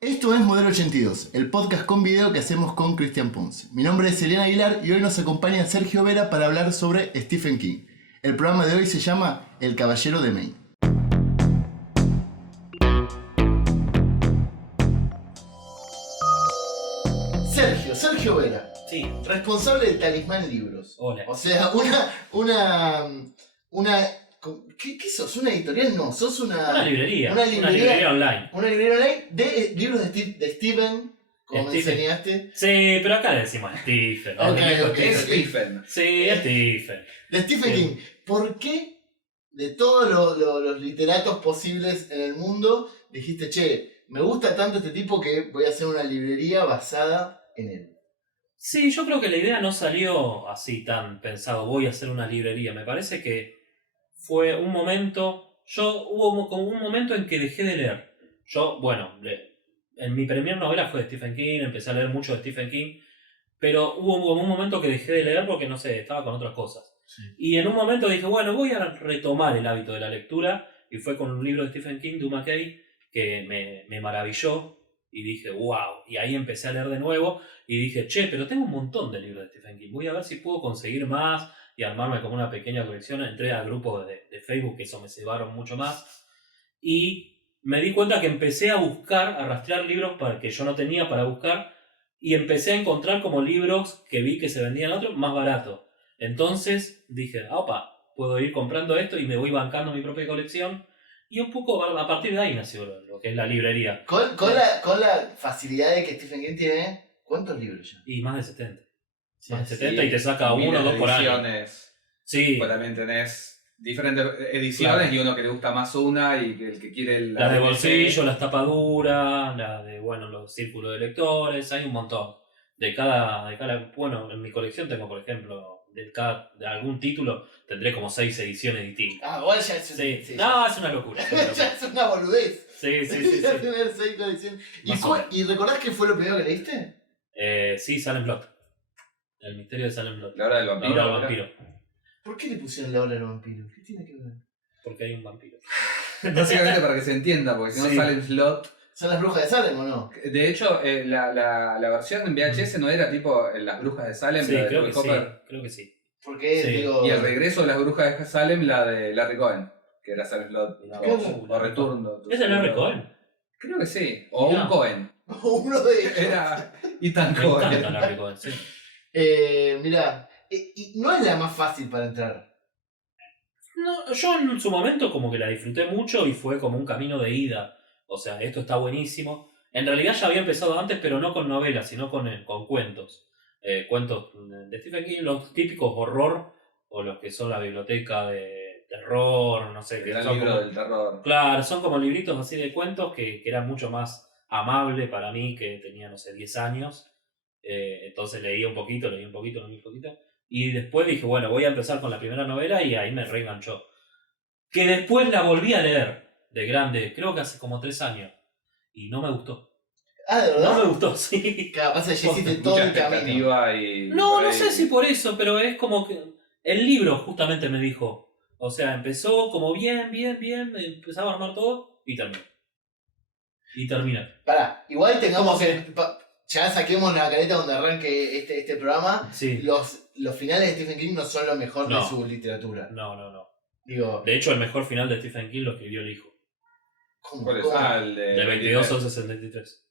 Esto es Modelo 82, el podcast con video que hacemos con Cristian Ponce. Mi nombre es Eliana Aguilar y hoy nos acompaña Sergio Vera para hablar sobre Stephen King. El programa de hoy se llama El Caballero de Maine. Sergio Vera. Sí. Responsable de Talismán Libros. Hola. O sea, ¿Qué sos? ¿Una editorial? No, sos Una librería. Una librería online. Una librería online de libros de Stephen, como me enseñaste. Sí, pero acá le decimos Stephen. Ok. Es Stephen. Sí, es Stephen. De Stephen King. ¿Por qué de todos los literatos posibles en el mundo dijiste, che, me gusta tanto este tipo que voy a hacer una librería basada en él? Sí, yo creo que la idea no salió así tan pensado, voy a hacer una librería. Me parece que fue un momento, hubo como un momento en que dejé de leer. En mi primera novela fue de Stephen King, empecé a leer mucho de Stephen King, pero hubo como un momento que dejé de leer porque, no sé, estaba con otras cosas. Sí. Y en un momento dije, bueno, voy a retomar el hábito de la lectura, y fue con un libro de Stephen King, Duma Kay, que me maravilló, y dije, wow, y ahí empecé a leer de nuevo, y dije, che, pero tengo un montón de libros de Stephen King, voy a ver si puedo conseguir más, y armarme como una pequeña colección. Entré al grupo de Facebook, que eso me cebaron mucho más, y me di cuenta que empecé a buscar, a rastrear libros que yo no tenía para buscar, y empecé a encontrar como libros que vi que se vendían otros más baratos. Entonces dije, opa, puedo ir comprando esto y me voy bancando mi propia colección. Y un poco a partir de ahí nació lo que es la librería. Con la facilidad de que Stephen King tiene, ¿cuántos libros ya? Y más de 70. Sí, Más de sí. 70 y te saca uno o dos por año. Sí. Pues también tenés diferentes ediciones, claro. Y uno que le gusta más una y que el que quiere la de bolsillo, las tapaduras, la de los círculos de lectores, hay un montón. De cada, bueno, en mi colección tengo, por ejemplo, de algún título tendré como 6 ediciones distintas. Ah, igual ya es sí. No, es una locura. Ya es una boludez. Sí. Ya tener 6 colecciones. ¿Y recordás qué fue lo primero que leíste? Sí, Salem Lot. El misterio de Salem Lot. La hora del vampiro. La hora del vampiro. ¿Por qué le pusieron la hora del vampiro? ¿Qué tiene que ver? Porque hay un vampiro. Básicamente para que se entienda, porque si no Salem Slot. ¿Son las brujas de Salem o no? De hecho, la versión en VHS no era tipo las brujas de Salem, sí, la de creo Roy que Hopper. sí, creo que sí. Porque digo... Y el regreso de las brujas de Salem, la de Larry Cohen, que era Salem Slot. O Returno. ¿Es de Larry Cohen? Creo que sí. O un Cohen. Uno de ellos. Era Ethan Me Cohen. encanta Larry Cohen, sí. Mirá, y no es la más fácil para entrar. No, yo en su momento como que la disfruté mucho y fue como un camino de ida. O sea, esto está buenísimo. En realidad ya había empezado antes, pero no con novelas, sino con cuentos. Cuentos de Stephen King, los típicos horror, o los que son la biblioteca de terror, no sé. El libro del terror. Claro, son como libritos así de cuentos que eran mucho más amables para mí, que tenía, no sé, 10 años. Entonces leí un poquito. Y después dije, bueno, voy a empezar con la primera novela y ahí me reenganchó. Que después la volví a leer de grande, creo que hace como 3 años. Y no me gustó. Ah, ¿de verdad? No me gustó, sí. Capaz ya hiciste todo el camino. No sé si por eso, pero es como que el libro justamente me dijo. O sea, empezó como bien, empezaba a armar todo y terminó. Pará, igual tengamos que... Ya saquemos la careta donde arranque este programa. Sí. Los finales de Stephen King no son lo mejor de su literatura. No. Digo, De hecho, el mejor final de Stephen King lo escribió el hijo. ¿Cuál es? El de 22-11-73.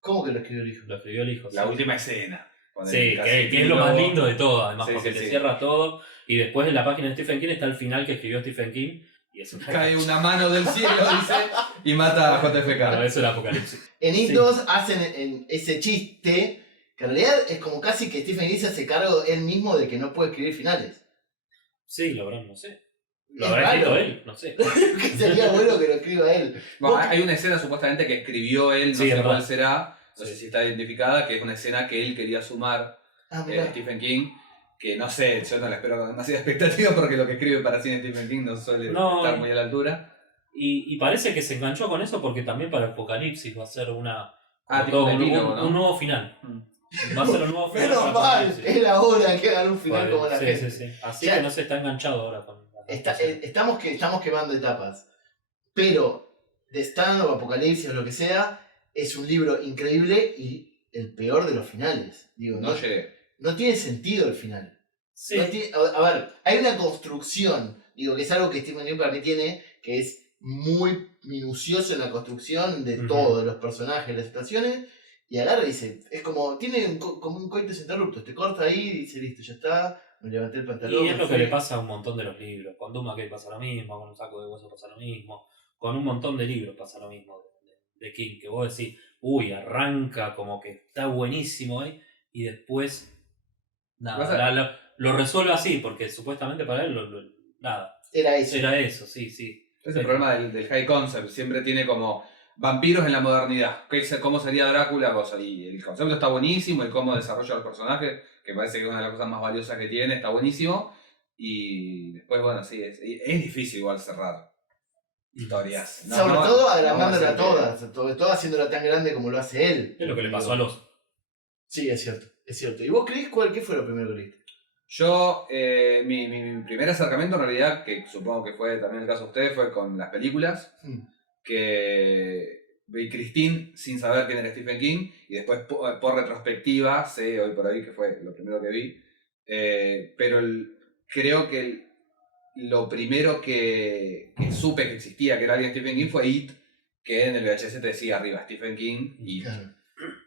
¿Cómo que lo escribió el hijo? Lo escribió el hijo. La última escena. Sí, que es lo más lindo de todo, además, sí, porque te cierra todo. Y después en la página de Stephen King está el final que escribió Stephen King. Y es cae una mano del cielo, dice, y mata a JFK. Bueno, eso es el apocalipsis. En It 2 hacen ese chiste, que en realidad es como casi que Stephen King se hace cargo él mismo de que no puede escribir finales. Sí, lo habrán, no sé. Lo habrá escrito él, no sé. Que sería bueno que lo escriba él. Bueno, hay una escena supuestamente que escribió él, no sé cuál será, no sé si está identificada, que es una escena que él quería sumar Stephen King, que no sé, yo no la espero con demasiada expectativa porque lo que escribe para cine Stephen King no suele estar muy a la altura. Y parece que se enganchó con eso porque también para Apocalipsis va a ser un nuevo final. Va a ser un nuevo final. Menos mal, es la hora que hagan un final como la gente. Sí. Así que no se está enganchado ahora con estamos quemando etapas. Pero de stand o Apocalipsis o lo que sea, es un libro increíble y el peor de los finales. Digo, No llegué. no tiene sentido el final. Sí. No tiene, a ver, hay una construcción, digo, que es algo que Stephen King para mí tiene, que es muy minucioso en la construcción de todo, de los personajes, las situaciones, y agarra y dice, es como, tiene como un coitus interruptus, te corta ahí y dice, listo, ya está, me levanté el pantalón. Y es lo que le pasa a un montón de los libros. Con Duma que pasa lo mismo, con Un saco de huesos pasa lo mismo, con un montón de libros pasa lo mismo de King, que vos decís, uy, arranca como que está buenísimo ahí, y después nada, lo resuelve así, porque supuestamente para él nada. Era eso, sí. Es el problema del high concept, siempre tiene como vampiros en la modernidad. ¿Cómo sería Drácula? Y el concepto está buenísimo, el cómo desarrolla los personajes, que parece que es una de las cosas más valiosas que tiene, está buenísimo. Y después, bueno, sí, es difícil igual cerrar historias. Sobre todo agrandándola todas, sobre todo haciéndola tan grande como lo hace él. Es lo que le pasó a los. Sí, es cierto. ¿Y vos crees qué fue lo primero que leíste? Yo, mi primer acercamiento en realidad, que supongo que fue también el caso de ustedes, fue con las películas, que vi Christine sin saber quién era Stephen King, y después por retrospectiva sé hoy por ahí que fue lo primero que vi, pero creo que lo primero que supe que existía, que era alguien Stephen King, fue It, que en el VHS te decía arriba Stephen King, It. Claro.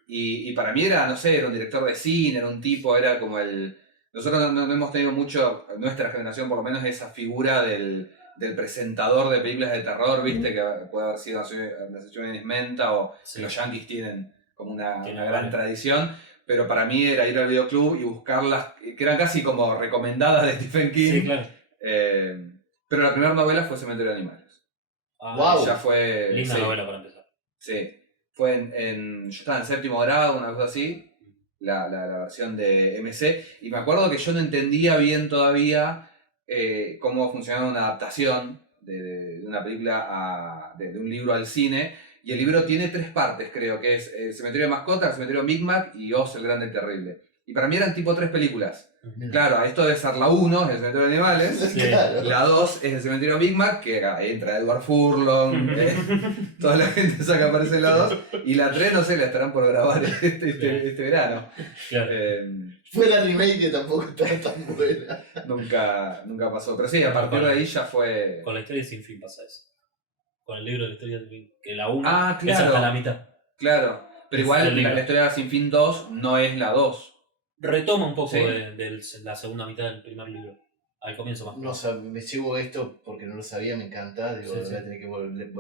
Y para mí era, no sé, era un director de cine, era un tipo, era como el... Nosotros no hemos tenido mucho, nuestra generación por lo menos, esa figura del presentador de películas de terror, ¿viste? Que puede haber sido la sección en Menta, o los Yankees tienen como una gran tradición. Pero para mí era ir al videoclub y buscarlas, que eran casi como recomendadas de Stephen King. Sí, claro. Pero la primera novela fue Cementerio de Animales. Wow. Ya fue... Linda novela para empezar. Sí. Fue yo estaba en séptimo grado, una cosa así. La versión de MC, y me acuerdo que yo no entendía bien todavía cómo funcionaba una adaptación de una película de un libro al cine, y el libro tiene 3 partes, creo, que es el Cementerio de Mascotas, el Cementerio Big Mac y Oz, el Grande y Terrible. Y para mí eran tipo 3 películas. Claro, esto debe ser la 1, el Cementerio de Animales. Sí. Claro. La 2 es el Cementerio Big Mac, que entra Edward Furlong, toda la gente esa que aparece en la 2. Y la 3, no sé, la estarán por grabar este verano. Claro. Fue la remake que tampoco está tan buena. Nunca pasó. Pero sí, a partir de ahí ya fue... Con la historia sin fin pasa eso. Con el libro de la historia sin fin, que la 1 claro, es hasta la mitad. Claro, pero igual la historia sin fin 2 no es la 2. Retoma un poco de la segunda mitad del primer libro. Al comienzo más. No, me sigo esto porque no lo sabía, me encanta. Digo, voy a tener que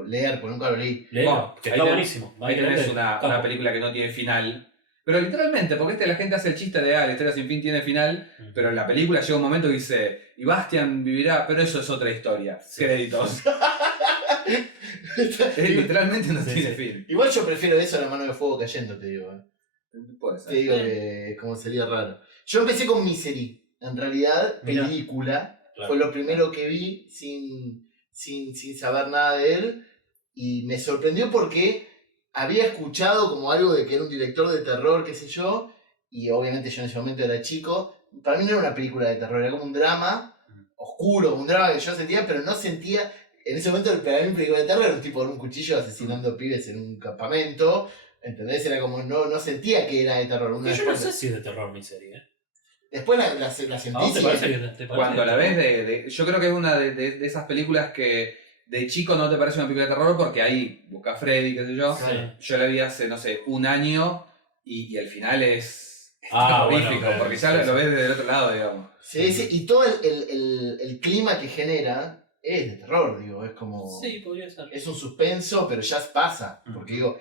leer porque nunca lo leí. Bueno, que está buenísimo. Ahí tenés una película que no tiene final. Pero literalmente, porque la gente hace el chiste de la historia sin fin tiene final, pero en la película llega un momento que dice, y Bastian vivirá, pero eso es otra historia. Créditos. Literalmente no tiene fin. Igual yo prefiero eso a La mano de fuego cayendo, te digo. Puede ser. Te digo que como sería raro. Yo empecé con Misery. En realidad, película. Claro. Fue lo primero que vi sin saber nada de él. Y me sorprendió porque había escuchado como algo de que era un director de terror, qué sé yo. Y obviamente yo en ese momento era chico. Para mí no era una película de terror, era como un drama oscuro, un drama que yo sentía, pero no sentía... En ese momento para mí una película de terror era un tipo con un cuchillo asesinando pibes en un campamento. ¿Entendés? Era como, no sentía que era de terror. Yo no sé si es de terror mi serie, Después la sentí. ¿Te parece que te parece? Cuando la ves, yo creo que es una de esas películas que de chico no te parece una película de terror porque ahí busca a Freddy, qué sé yo. Sí. Yo la vi hace, no sé, un año y el final es terrorífico, bueno, porque ya lo ves desde el otro lado, digamos. Sí, y todo el clima que genera es de terror, digo, es como... Sí, podría ser. Es un suspenso, pero ya pasa, porque digo,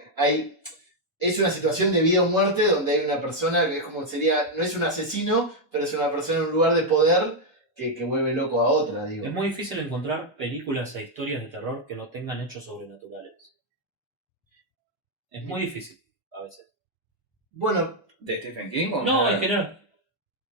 es una situación de vida o muerte donde hay una persona que es como no es un asesino, pero es una persona en un lugar de poder que vuelve loco a otra, digo. Es muy difícil encontrar películas e historias de terror que no tengan hechos sobrenaturales. Es muy difícil, a veces. Bueno... ¿De Stephen King? No, en general.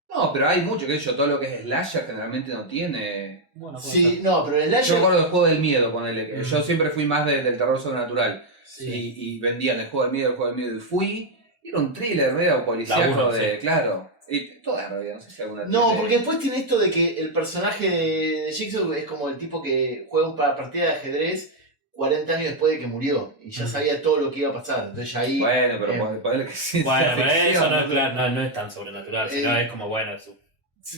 No, pero hay mucho, que yo todo lo que es slasher generalmente no tiene... Bueno, sí, no, pero el slasher... Yo recuerdo el juego del miedo, ponele. Yo siempre fui más del terror sobrenatural. Sí. Y vendían el juego del miedo, y fui... Era un thriller medio policíaco de... Sí. Claro. Y toda la realidad, no sé si alguna... No, porque después tiene esto de que el personaje de Jigsaw es como el tipo que juega una partida de ajedrez 40 años después de que murió y ya sabía todo lo que iba a pasar. Entonces ahí. Bueno, pero ponerle que sí. Bueno, pero eso no es tan sobrenatural, sino es como bueno.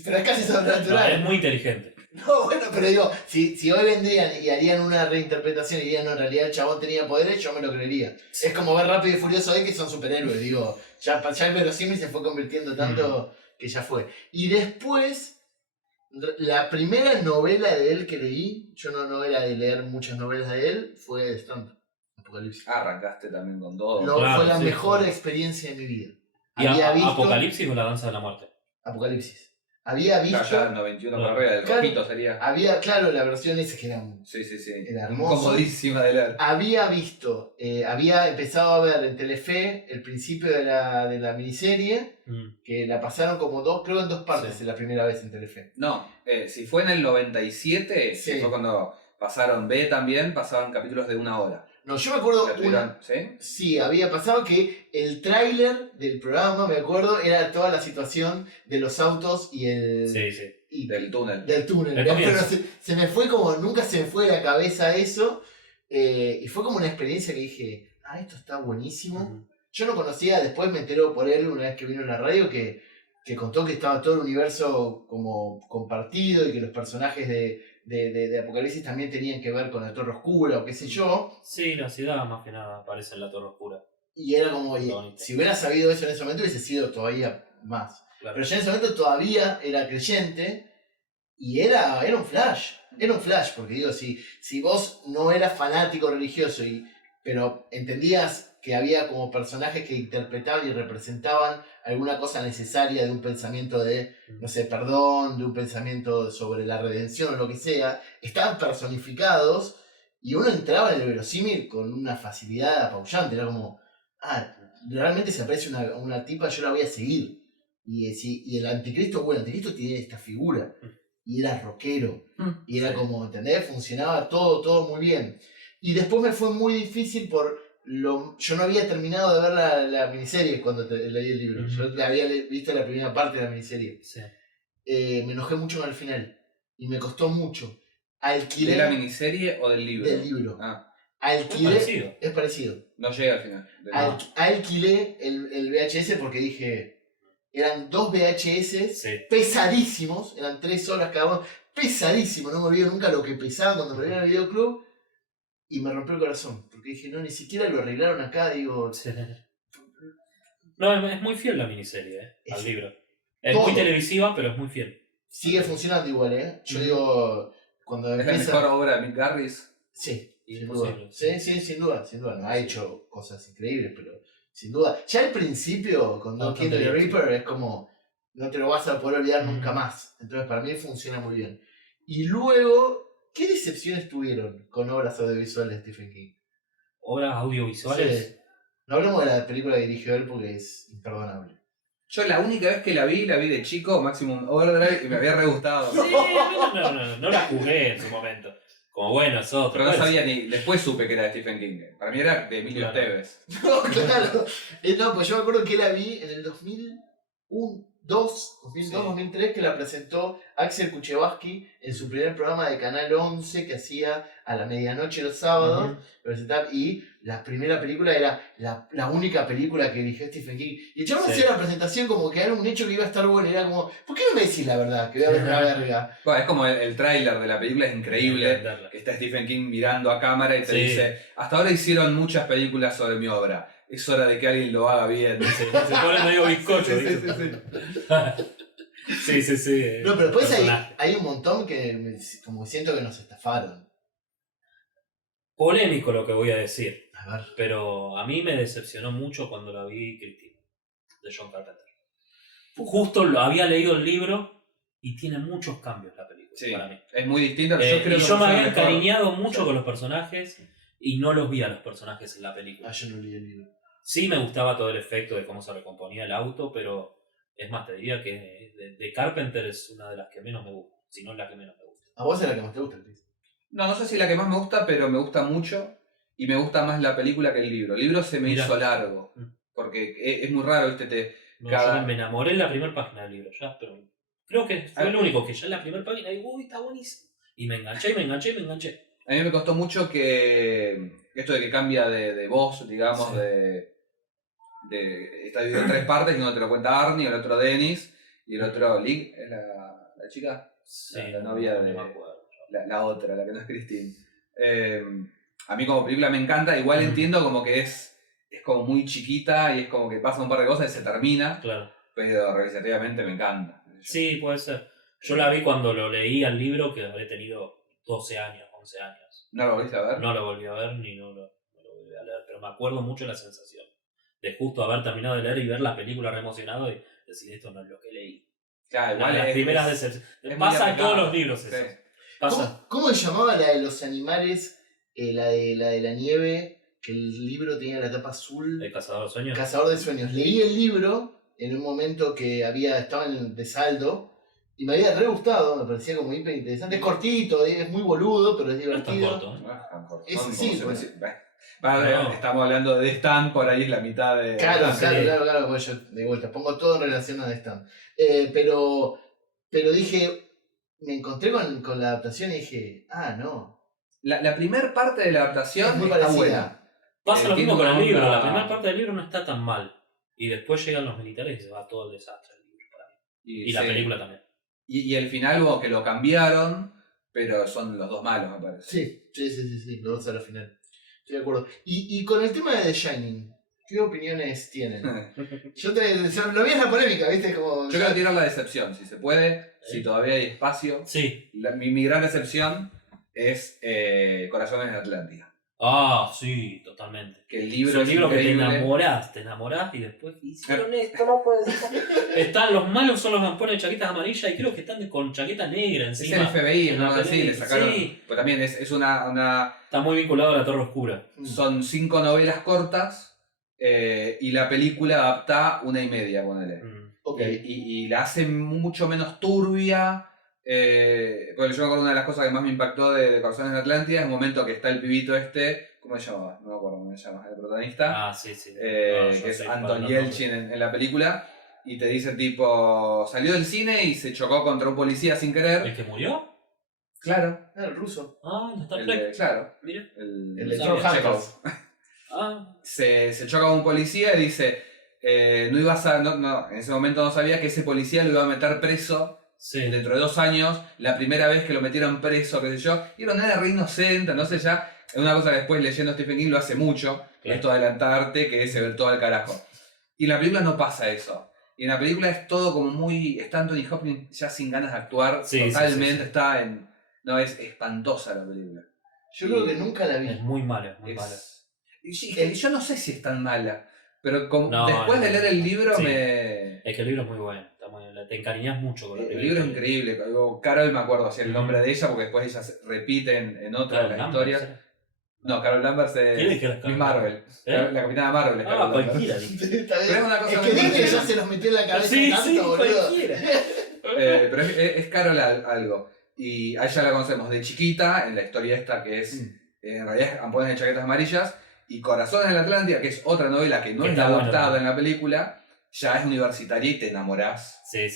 Pero es casi sobrenatural. No, es muy inteligente. No, bueno, pero digo, si hoy vendrían y harían una reinterpretación y dirían, no, en realidad el chabón tenía poderes, yo me lo creería. Es como ver Rápido y Furioso hoy que son superhéroes, digo. Ya el verosímil se fue convirtiendo tanto que ya fue. Y después, la primera novela de él que leí, yo no era de leer muchas novelas de él, fue The Stand, Apocalipsis. Arrancaste también con todo. Fue la mejor experiencia de mi vida. ¿Y Apocalipsis o La Danza de la Muerte? Apocalipsis. Había visto. Ya 91 por arriba, del rojito sería. Había, claro, la versión esa que era. Sí. Era hermosa. Comodísima de leer. Había visto, había empezado a ver en Telefe el principio de la miniserie, que la pasaron como creo en dos partes la primera vez en Telefe. No, si fue en el 97, que fue cuando pasaron pasaban capítulos de 1 hora. No, yo me acuerdo. Sí, había pasado que el tráiler del programa, me acuerdo, era toda la situación de los autos y el. Y del túnel. Pero se me fue como. Nunca se me fue de la cabeza eso. Y fue como una experiencia que dije, esto está buenísimo. Yo no conocía, después me enteró por él una vez que vino en la radio que contó que estaba todo el universo como compartido y que los personajes de Apocalipsis también tenían que ver con la Torre Oscura o qué sé yo. Sí, la ciudad más que nada aparece en la Torre Oscura. Y era como, si hubiera sabido eso en ese momento hubiese sido todavía más. Claro. Pero yo en ese momento todavía era creyente y era un flash. Era un flash, porque digo, si vos no eras fanático religioso, pero entendías que había como personajes que interpretaban y representaban alguna cosa necesaria de un pensamiento de, no sé, perdón, de un pensamiento sobre la redención o lo que sea, estaban personificados y uno entraba en el verosímil con una facilidad apabullante. Era como, realmente se aparece una tipa, yo la voy a seguir. Y el anticristo, el anticristo tiene esta figura. Y era rockero. Y era como, ¿entendés? Funcionaba todo muy bien. Y después me fue muy difícil yo no había terminado de ver la miniserie cuando leí el libro. Yo había visto la primera parte de la miniserie. Sí. Me enojé mucho con el final. Y me costó mucho. Alquilé. ¿De la miniserie o del libro? Del libro. Alquilé. Es parecido. No llega al final. Alquilé el VHS porque dije. Eran 2 VHS pesadísimos. Eran 3 horas cada uno. Pesadísimo. No me olvido nunca lo que pesaba cuando me vi en el videoclub. Y me rompió el corazón, porque dije, no, ni siquiera lo arreglaron acá, digo... No, es muy fiel la miniserie, al libro. Es muy televisiva, pero es muy fiel. Sigue funcionando igual, Yo digo, cuando ¿Es la mejor obra de Mick Garris? Sí, sin duda. Sí, sin duda. No ha hecho cosas increíbles, pero sin duda. Ya al principio, con Don King the Reaper, es como, no te lo vas a poder olvidar nunca más. Entonces, para mí funciona muy bien. Y luego... ¿Qué decepciones tuvieron con obras audiovisuales de Stephen King? ¿Obras audiovisuales? Sí. No hablemos de la película que dirigió él porque es imperdonable. Yo la única vez que la vi de chico, Maximum Overdrive, y me había re gustado. Sí, no la jugué en su momento. Como bueno, es otro. Pero no sabía ni... Después supe que era de Stephen King. Para mí era de Emilio Esteves. No, claro. No, pues yo me acuerdo que la vi en el 2003, que la presentó Axel Kuchevaski en su primer programa de Canal 11 que hacía a la medianoche los sábados. Y la primera película era la única película que dirigió Stephen King. Y el chabón hacía la presentación como que era un hecho que iba a estar bueno. Y era como, ¿por qué no me decís la verdad? Que voy a ver una verga. Bueno, es como el tráiler de la película, es increíble. Que está Stephen King mirando a cámara y te dice, hasta ahora hicieron muchas películas sobre mi obra. Es hora de que alguien lo haga bien. Se pone medio bizcocho. Sí. No, pero después hay un montón que como siento que nos estafaron. Polémico lo que voy a decir. A ver. Pero a mí me decepcionó mucho cuando la vi Christine, de John Carpenter. Justo había leído el libro y tiene muchos cambios la película para mí. Es muy distinta. Yo me había encariñado mucho con los personajes y no los vi a los personajes en la película. Yo no leí el libro. Sí me gustaba todo el efecto de cómo se recomponía el auto, pero es más, te diría que de Carpenter es una de las que menos me gusta, si no es la que menos me gusta. ¿A vos es la que más te gusta, Chris? No sé si es la que más me gusta, pero me gusta mucho y me gusta más la película que el libro. El libro se me hizo largo, porque es muy raro, ¿viste? Yo me enamoré en la primera página del libro, pero creo que fue el único que ya en la primera página digo, uy, está buenísimo. Y me enganché. A mí me costó mucho que esto de que cambia de voz, digamos, sí. Está dividido en 3 partes, y uno te lo cuenta Arnie, el otro Dennis, y el otro Lig, ¿es la chica? Sí, la novia de la otra, la que no es Christine. A mí como película me encanta, igual entiendo como que es como muy chiquita y es como que pasa un par de cosas y se termina, claro. Pero realizativamente me encanta. Sí, puede ser. Yo la vi cuando lo leí al libro, que habré tenido 12 años, 11 años. ¿No lo volviste a ver? No lo volví a ver ni no lo volví a leer, pero me acuerdo mucho la sensación de justo haber terminado de leer y ver la película re emocionado y decir, esto no es lo que leí. Claro, igual las primeras decepciones. Pasa en todos los libros eso. Sí. Pasa. ¿Cómo se llamaba la de los animales? La de la nieve, que el libro tenía la tapa azul. ¿El Cazador de Sueños? Cazador de Sueños. Leí el libro en un momento que estaba de saldo y me había re gustado, me parecía como hiper interesante. Es cortito, es muy boludo, pero es divertido. No es tan corto, ¿eh? No es tan corto. Sí, no. Estamos hablando de Stan, por ahí es la mitad de... Claro, pues yo de vuelta pongo todo en relación a Stan. Pero dije, me encontré con la adaptación y dije, no. La primera parte de la adaptación es muy está parecida. buena. Pasa lo mismo con el libro, la primera parte del libro no está tan mal. Y después llegan los militares y se va todo el desastre el libro para mí. Y la película también. Y el final hubo que lo cambiaron, pero son los dos malos, me parece. Sí, los dos a la final. Estoy de acuerdo. Y con el tema de The Shining, ¿qué opiniones tienen? Yo lo vi en la polémica, ¿viste? Yo quiero tirar la decepción, si se puede, si todavía hay espacio. Sí. Mi gran decepción es Corazones en Atlántida. Sí, totalmente. Que el libro es un libro que te enamorás y después hicieron esto, no puede ser. Están los malos, son los que ponen chaquetas amarillas y creo que están con chaqueta negra encima. Es el FBI, no así, le sacaron. Sí. Pues también es una. Está muy vinculado a la Torre Oscura. Son 5 novelas cortas y la película adapta 1.5, ponele. Okay. Y la hace mucho menos turbia. Porque yo me acuerdo, una de las cosas que más me impactó de Corazones en Atlántida es el momento que está el pibito ¿cómo se llamaba? No me acuerdo cómo se llama, el protagonista. Sí. Que es Anton Yelchin en la película. Y te dice tipo, salió del cine y se chocó contra un policía sin querer. ¿El que murió? Claro. El ruso. Está Trek. Claro. Mira. El de Chekhov. Se choca con un policía y dice, no ibas a... No, en ese momento no sabía que ese policía lo iba a meter preso. Sí. Dentro de 2 años, la primera vez que lo metieron preso, qué sé yo, y era una re inocente, no sé, ya, es una cosa que después leyendo Stephen King lo hace mucho, claro. Esto de adelantarte, que es ver todo al carajo. Y en la película no pasa eso. Y en la película es todo como muy... Está Anthony Hopkins ya sin ganas de actuar, totalmente, sí. Está en... No, es espantosa la película. Yo creo que nunca la vi. Es muy mala, muy mala. Yo no sé si es tan mala, pero después de leer el libro me... Es que el libro es muy bueno. Te encariñas mucho con el libro es increíble. Carol, me acuerdo así el nombre de ella, porque después ella se repite en otra de las historias. No, Carol Danvers es Miss Marvel. La capitana Marvel es Carol Danvers. Cualquiera. Pero es una cosa que Disney ya se los metió en la cabeza tanto, boludo. Pero es Carol algo. Y a ella la conocemos de chiquita, en la historia esta que es, en realidad, Ampones de Chaquetas Amarillas, y Corazones en la Atlántida, que es otra novela que no está adaptada en la película. Ya es universitaria y te enamorás. Sí.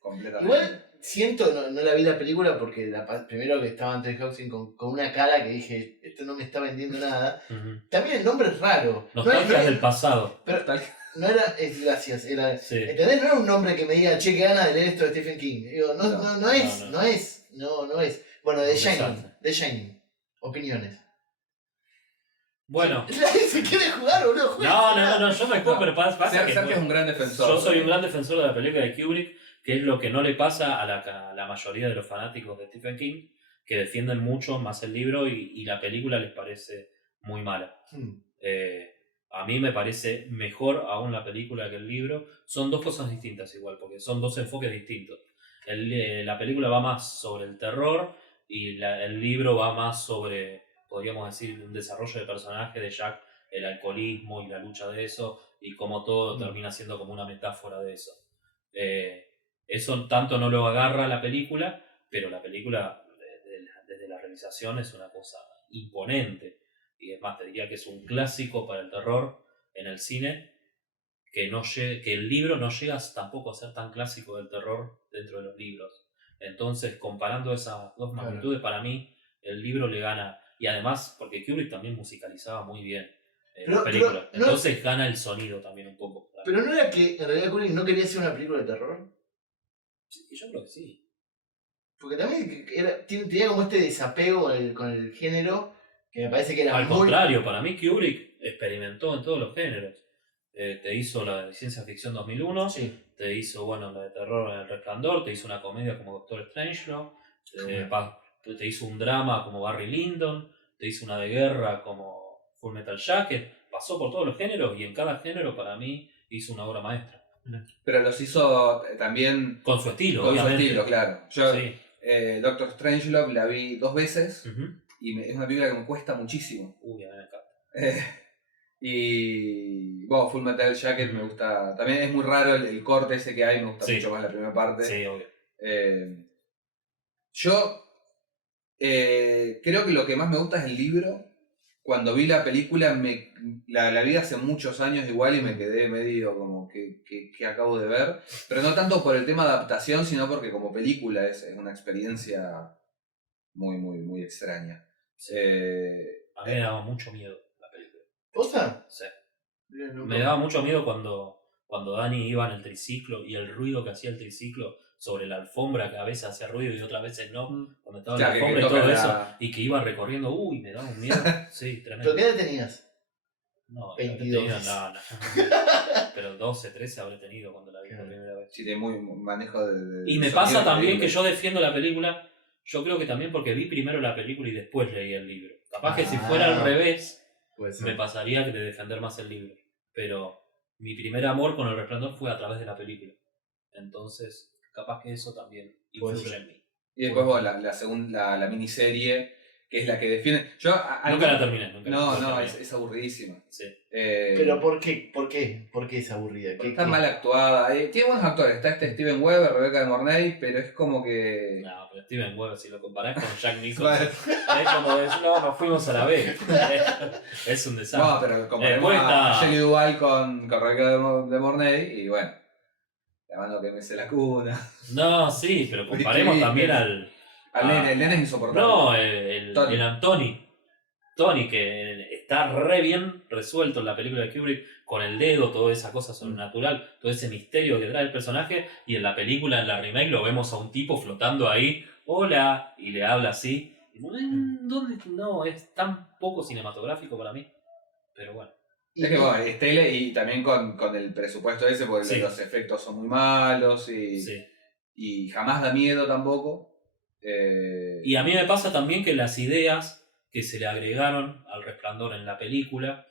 Completamente. Igual siento, no la vi la película porque primero que estaba Anthony Hopkins con una cara que dije, esto no me está vendiendo nada. También el nombre es raro. Nostalgia del pasado. Pero no era, gracias, era, sí. ¿Entendés? No era un nombre que me diga, che, qué ganas de leer esto de Stephen King. Digo, no es. Bueno, The Shining. Opiniones. Bueno. Se quiere jugar, boludo. No, yo me juego, pero pasa que es un gran defensor. Yo soy un gran defensor de la película de Kubrick, que es lo que no le pasa a la mayoría de los fanáticos de Stephen King, que defienden mucho más el libro y la película les parece muy mala. A mí me parece mejor aún la película que el libro. Son 2 cosas distintas igual, porque son 2 enfoques distintos. La película va más sobre el terror y el libro va más sobre... podríamos decir, un desarrollo de personaje de Jack, el alcoholismo y la lucha de eso, y cómo todo termina siendo como una metáfora de eso. Eso tanto no lo agarra la película, pero la película, desde la realización, es una cosa imponente. Y es más, te diría que es un clásico para el terror en el cine, que el libro no llega tampoco a ser tan clásico del terror dentro de los libros. Entonces, comparando esas 2 magnitudes, para mí, el libro le gana. y además porque Kubrick también musicalizaba muy bien la película. Entonces gana el sonido también un poco. Pero no era que en realidad Kubrick no quería hacer una película de terror. Sí, yo creo que sí. Porque también tenía como este desapego con el género, que me parece que era Al contrario, para mí Kubrick experimentó en todos los géneros. Te hizo la de ciencia ficción 2001, sí. Te hizo la de terror en El Resplandor, te hizo una comedia como Doctor Strangelove, te hizo un drama como Barry Lyndon, te hizo una de guerra como Full Metal Jacket, pasó por todos los géneros y en cada género para mí hizo una obra maestra. Pero los hizo también... Con su estilo, con obviamente. Su estilo, claro. Yo sí. Doctor Strangelove la vi 2 veces y es una película que me cuesta muchísimo. Uy, a mí me encanta. Y Full Metal Jacket me gusta. También es muy raro el corte ese que hay, me gusta mucho más la primera parte. Sí, obvio. Yo creo que lo que más me gusta es el libro. Cuando vi la película, la vi hace muchos años igual y me quedé medio como que acabo de ver. Pero no tanto por el tema de adaptación, sino porque como película es una experiencia muy, muy, muy extraña. Sí. A mí me daba mucho miedo la película. ¿Posta? Sí. Me daba mucho miedo cuando Dani iba en el triciclo y el ruido que hacía el triciclo sobre la alfombra, que a veces hacía ruido y otras veces no, cuando estaba en la alfombra y todo eso, y que iba recorriendo, me daba un miedo. Sí, tremendo. ¿Pero qué edad tenías? No, 22. No. Pero 12, 13 habré tenido cuando la vi la primera vez. Sí, de muy manejo de y me pasa también que yo defiendo la película, yo creo que también porque vi primero la película y después leí el libro. Capaz que si fuera al revés, me pasaría de defender más el libro. Pero mi primer amor con El Resplandor fue a través de la película. Entonces, capaz que eso también influye en mí. Y después, la segunda, la miniserie, que es la que defiende. Nunca la terminé. Es aburridísima. Sí. ¿Pero por qué? ¿Por qué es aburrida? Está mal actuada. Tiene buenos actores. Está Steven Weber, Rebecca de Mornay, pero es como que... No, pero Steven Weber, si lo comparás con Jack Nicholson, es como decir, nos fuimos a la vez. Es un desastre. No, pero comparemos a Shelley Duvall con Rebecca de Mornay y bueno, la mano que me se la cuna. No, sí, pero comparemos también al el nene es insoportable. No, el Anthony. Tony, que está re bien resuelto en la película de Kubrick, con el dedo, toda esa cosa sobrenatural, todo ese misterio que trae el personaje, y en la película, en la remake, lo vemos a un tipo flotando ahí, hola, y le habla así. ¿Dónde? No, es tan poco cinematográfico para mí, pero bueno. Es que es tele y también con el presupuesto ese, porque los efectos son muy malos y jamás da miedo tampoco. Y a mí me pasa también que las ideas que se le agregaron al Resplandor en la película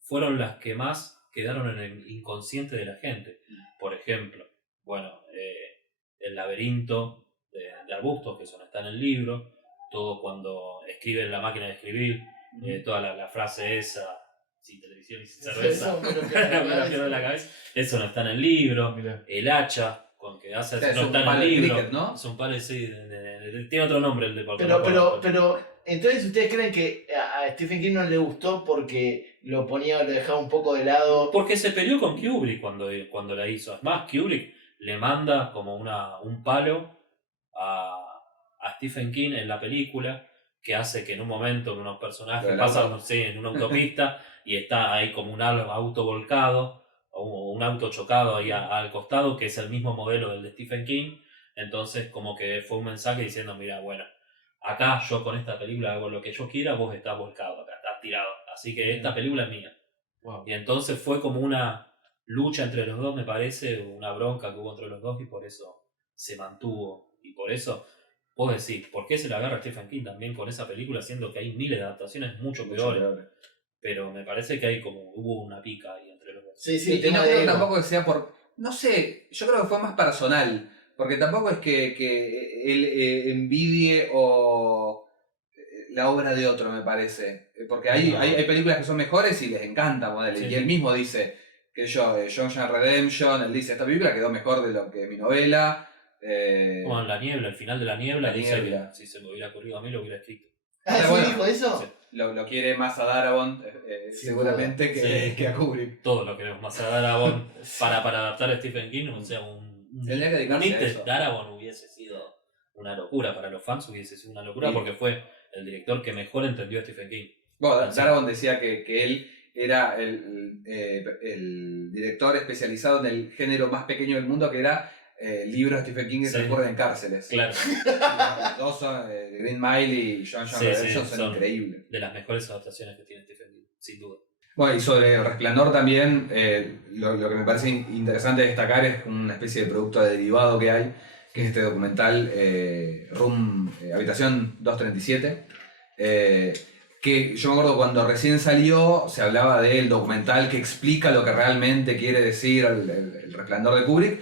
fueron las que más quedaron en el inconsciente de la gente. Por ejemplo, el laberinto de arbustos, que eso no está en el libro, todo cuando escriben la máquina de escribir, toda la frase esa, sin televisión y sin cerveza, me lo pierdo de la cabeza, eso no está en el libro. Mirá. El hacha, con que hace no está en el libro, cricket, ¿no? Es un palo, sí, tiene otro nombre el deporte. Pero entonces ustedes creen que a Stephen King no le gustó porque lo dejaba un poco de lado. Porque se peleó con Kubrick cuando la hizo. Es más, Kubrick le manda como un palo a Stephen King en la película, que hace que en un momento unos personajes pasan en una autopista y está ahí como un auto volcado o un auto chocado ahí al costado, que es el mismo modelo del de Stephen King. Entonces como que fue un mensaje diciendo, mira, bueno, acá yo con esta película hago lo que yo quiera, vos estás volcado acá, estás tirado, así que esta película es mía. Wow. Y entonces fue como una lucha entre los dos, me parece, una bronca que hubo entre los dos, y por eso se mantuvo. Y por eso, vos decís, ¿por qué se la agarra Stephen King también con esa película, siendo que hay miles de adaptaciones mucho peores? Pero me parece que hubo una pica ahí entre los dos. Sí, y no creo tampoco que sea por... No sé, yo creo que fue más personal. Porque tampoco es que él envidie la obra de otro, me parece. Porque hay películas que son mejores y les encanta, modelo. Sí. Y él mismo dice que Shawshank Redemption, él dice, esta película quedó mejor de lo que mi novela. Como en La Niebla, el final de La Niebla, dice que si se me hubiera ocurrido a mí lo hubiera escrito. ¿Sí dijo eso? Sí. Lo quiere más a Darabont, seguramente, que a Kubrick. Todos lo queremos más a Darabont para adaptar a Stephen King, o sea, tendría que dedicarse a eso. Darabont hubiese sido una locura, para los fans hubiese sido una locura, porque fue el director que mejor entendió a Stephen King. Bueno, Darabont decía que él era el director especializado en el género más pequeño del mundo, que era libros de Stephen King que se recuerdan en cárceles. Claro. Los dos son Green Mile y John Redemption, son increíbles. De las mejores adaptaciones que tiene Stephen King, sin duda. Bueno, y sobre El Resplandor también, lo que me parece interesante destacar es una especie de producto derivado que hay, que es este documental Habitación 237, que yo me acuerdo cuando recién salió, se hablaba del documental que explica lo que realmente quiere decir el Resplandor de Kubrick,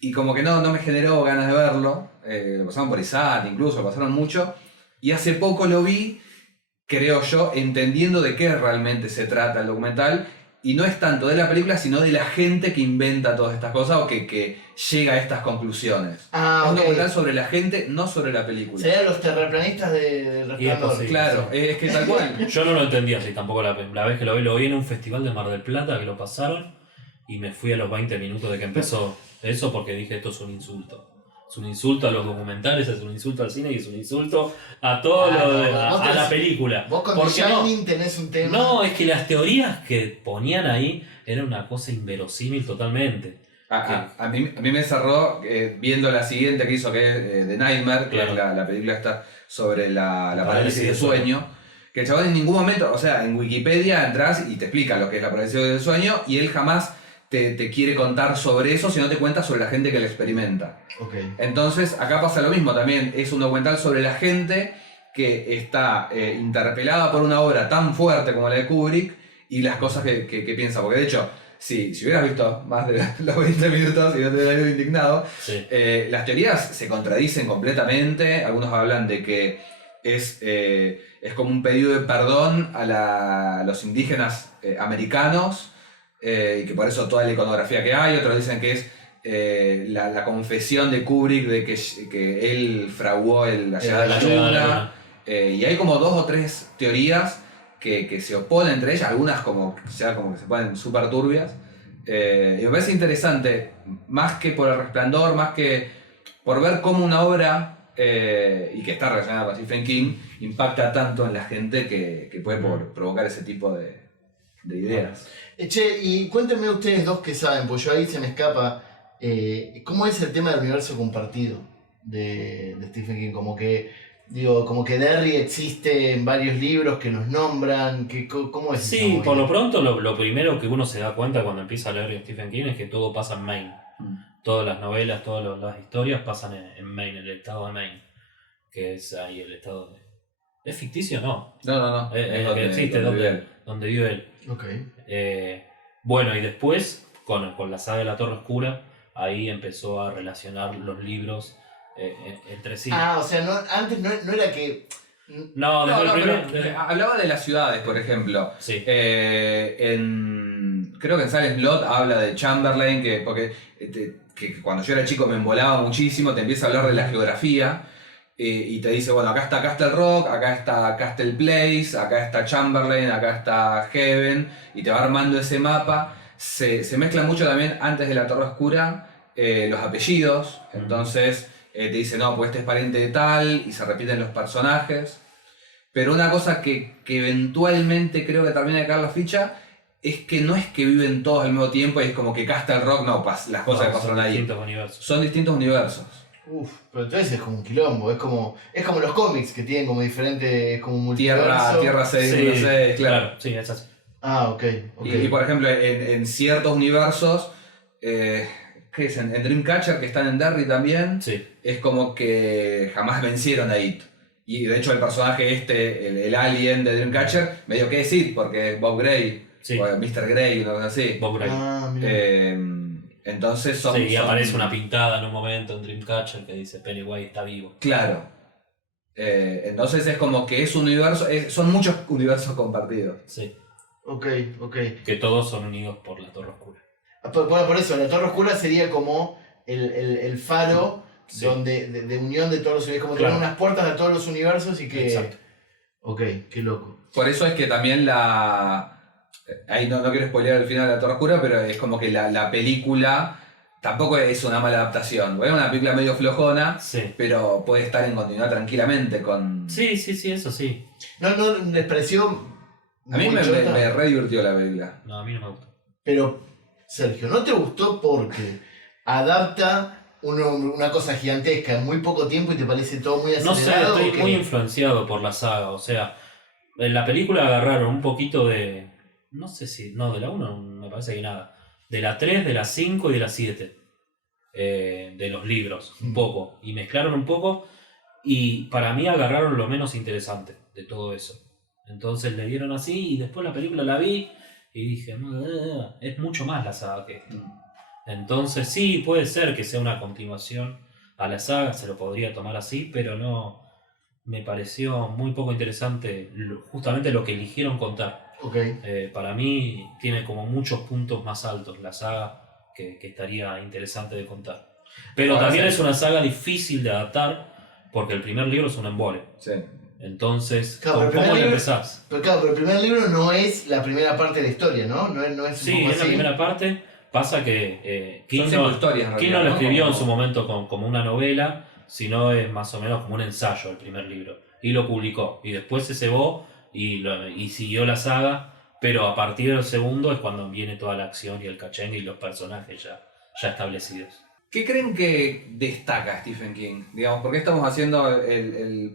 y como que no me generó ganas de verlo, lo pasaron por ISAT incluso, lo pasaron mucho, y hace poco lo vi, creo yo, entendiendo de qué realmente se trata el documental, y no es tanto de la película, sino de la gente que inventa todas estas cosas o que llega a estas conclusiones. Es un documental sobre la gente, no sobre la película. Serían los terraplanistas de Resplandor. Sí, claro, sí. Es que tal cual. Yo no lo entendía así tampoco la vez que lo vi en un festival de Mar del Plata que lo pasaron y me fui a los 20 minutos de que empezó eso porque dije esto es un insulto. Es un insulto a los documentales, es un insulto al cine y es un insulto a todo a la película. Vos con The Shining tenés un tema. No, es que las teorías que ponían ahí eran una cosa inverosímil totalmente. A mí me cerró viendo la siguiente que hizo, que es The Nightmare, que es la película esta sobre la parálisis del sueño. Que el chabón en ningún momento, o sea, en Wikipedia entras y te explica lo que es la parálisis del sueño y él jamás te quiere contar sobre eso, sino te cuenta sobre la gente que lo experimenta. Okay. Entonces, acá pasa lo mismo también. Es un documental sobre la gente que está interpelada por una obra tan fuerte como la de Kubrick y las cosas que piensa. Porque de hecho, si hubieras visto más de los 20 minutos y no te hubieras ido indignado, sí. Las teorías se contradicen completamente. Algunos hablan de que es como un pedido de perdón a los indígenas americanos, y que por eso toda la iconografía que hay. Otros dicen que es la confesión de Kubrick de que él fraguó la llegada de la luna. Y hay como 2 o 3 teorías que se oponen entre ellas, algunas como que se ponen súper turbias. Y me parece interesante, más que por El Resplandor, más que por ver cómo una obra, y que está relacionada con Stephen King, impacta tanto en la gente que puede provocar ese tipo de ideas. Che, y cuéntenme ustedes dos que saben, pues yo ahí se me escapa, ¿cómo es el tema del universo compartido de Stephen King? Como que Derry existe en varios libros que nos nombran, ¿cómo es? Sí, por lo pronto lo primero que uno se da cuenta cuando empieza a leer Stephen King es que todo pasa en Maine. Todas las novelas, todas las historias pasan en Maine, en el estado de Maine, que es ahí el estado de... ¿Es ficticio? No. No. Es lo que existe, donde vive él. Okay. Bueno, y después, con la saga de la Torre Oscura, ahí empezó a relacionar los libros entre sí. O sea, antes no era que... No, hablaba de las ciudades, por ejemplo. Sí. Creo que en Silent Slot habla de Chamberlain, que cuando yo era chico me embolaba muchísimo, te empieza a hablar de la geografía. Y te dice, bueno, acá está Castle Rock, acá está Castle Place, acá está Chamberlain, acá está Heaven, y te va armando ese mapa. Se mezclan mucho también antes de la Torre Oscura los apellidos, entonces te dice, no, pues este es pariente de tal, y se repiten los personajes. Pero una cosa que eventualmente creo que termina de caer la ficha es que no es que viven todos al mismo tiempo y es como que Castle Rock, las cosas que pasaron ahí. Son distintos universos. Pero entonces es como un quilombo, es como los cómics que tienen como diferentes, como un multiverso. Tierra 616, claro. Sí, es así. Ok. Y por ejemplo, en ciertos universos, ¿qué es? En Dreamcatcher, que están en Derry también, sí. Es como que jamás vencieron a It. Y de hecho el personaje el alien de Dreamcatcher, medio que es It, porque es Bob Gray, o Mr. Gray, o algo así. Bob Gray. Entonces y aparece una pintada en un momento en Dreamcatcher que dice Pennywise está vivo. Claro. Entonces es como que es un universo, son muchos universos compartidos. Sí. Ok. Que todos son unidos por la Torre Oscura. Bueno, por eso, la Torre Oscura sería como el faro de unión de todos los universos, como tener unas puertas a todos los universos y que... Exacto. Ok, qué loco. Por eso es que también ahí no quiero spoilear el final de la Torre Oscura, pero es como que la película tampoco es una mala adaptación. Es una película medio flojona, pero puede estar en continuidad tranquilamente con... Sí, eso sí. No les pareció... A mí me re divirtió la película. No, a mí no me gustó. Pero, Sergio, ¿no te gustó porque adapta una cosa gigantesca en muy poco tiempo y te parece todo muy acelerado? No sé, estoy muy influenciado por la saga. O sea, en la película agarraron un poquito de... No sé si... No, de la 1 me parece que nada. De la 3, de la 5 y de la 7. De los libros, un poco. Y mezclaron un poco y para mí agarraron lo menos interesante de todo eso. Entonces le dieron así y después la película la vi y dije, es mucho más la saga que esto. Entonces sí, puede ser que sea una continuación a la saga, se lo podría tomar así, pero no, me pareció muy poco interesante justamente lo que eligieron contar. Para mí tiene como muchos puntos más altos la saga que estaría interesante de contar. Pero también es una saga difícil de adaptar porque el primer libro es un embole. Sí. Entonces, claro, ¿cómo le empezás? Pero el primer libro no es la primera parte de la historia, ¿no? No es sí, es la primera parte. Pasa que King no lo escribió en su momento como una novela, sino es más o menos como un ensayo el primer libro. Y lo publicó. Y después se cebó y siguió la saga, pero a partir del segundo es cuando viene toda la acción y el cachengue y los personajes ya establecidos. ¿Qué creen que destaca Stephen King? Digamos, ¿por qué estamos haciendo el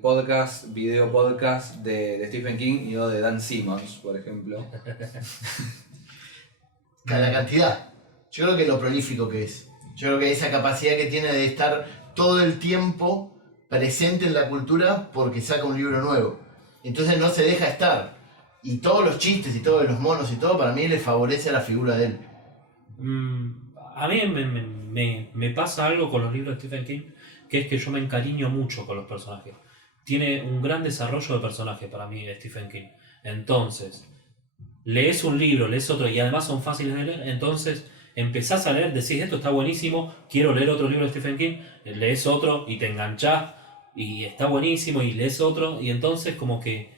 video podcast de Stephen King y no de Dan Simmons, por ejemplo? La cantidad. Yo creo que lo prolífico que es. Yo creo que esa capacidad que tiene de estar todo el tiempo presente en la cultura porque saca un libro nuevo. Entonces no se deja estar. Y todos los chistes y todos los monos y todo, para mí le favorece a la figura de él. A mí me pasa algo con los libros de Stephen King, que es que yo me encariño mucho con los personajes. Tiene un gran desarrollo de personajes para mí Stephen King. Entonces, lees un libro, lees otro y además son fáciles de leer, entonces empezás a leer, decís esto está buenísimo, quiero leer otro libro de Stephen King, lees otro y te enganchás y está buenísimo y lees otro y entonces como que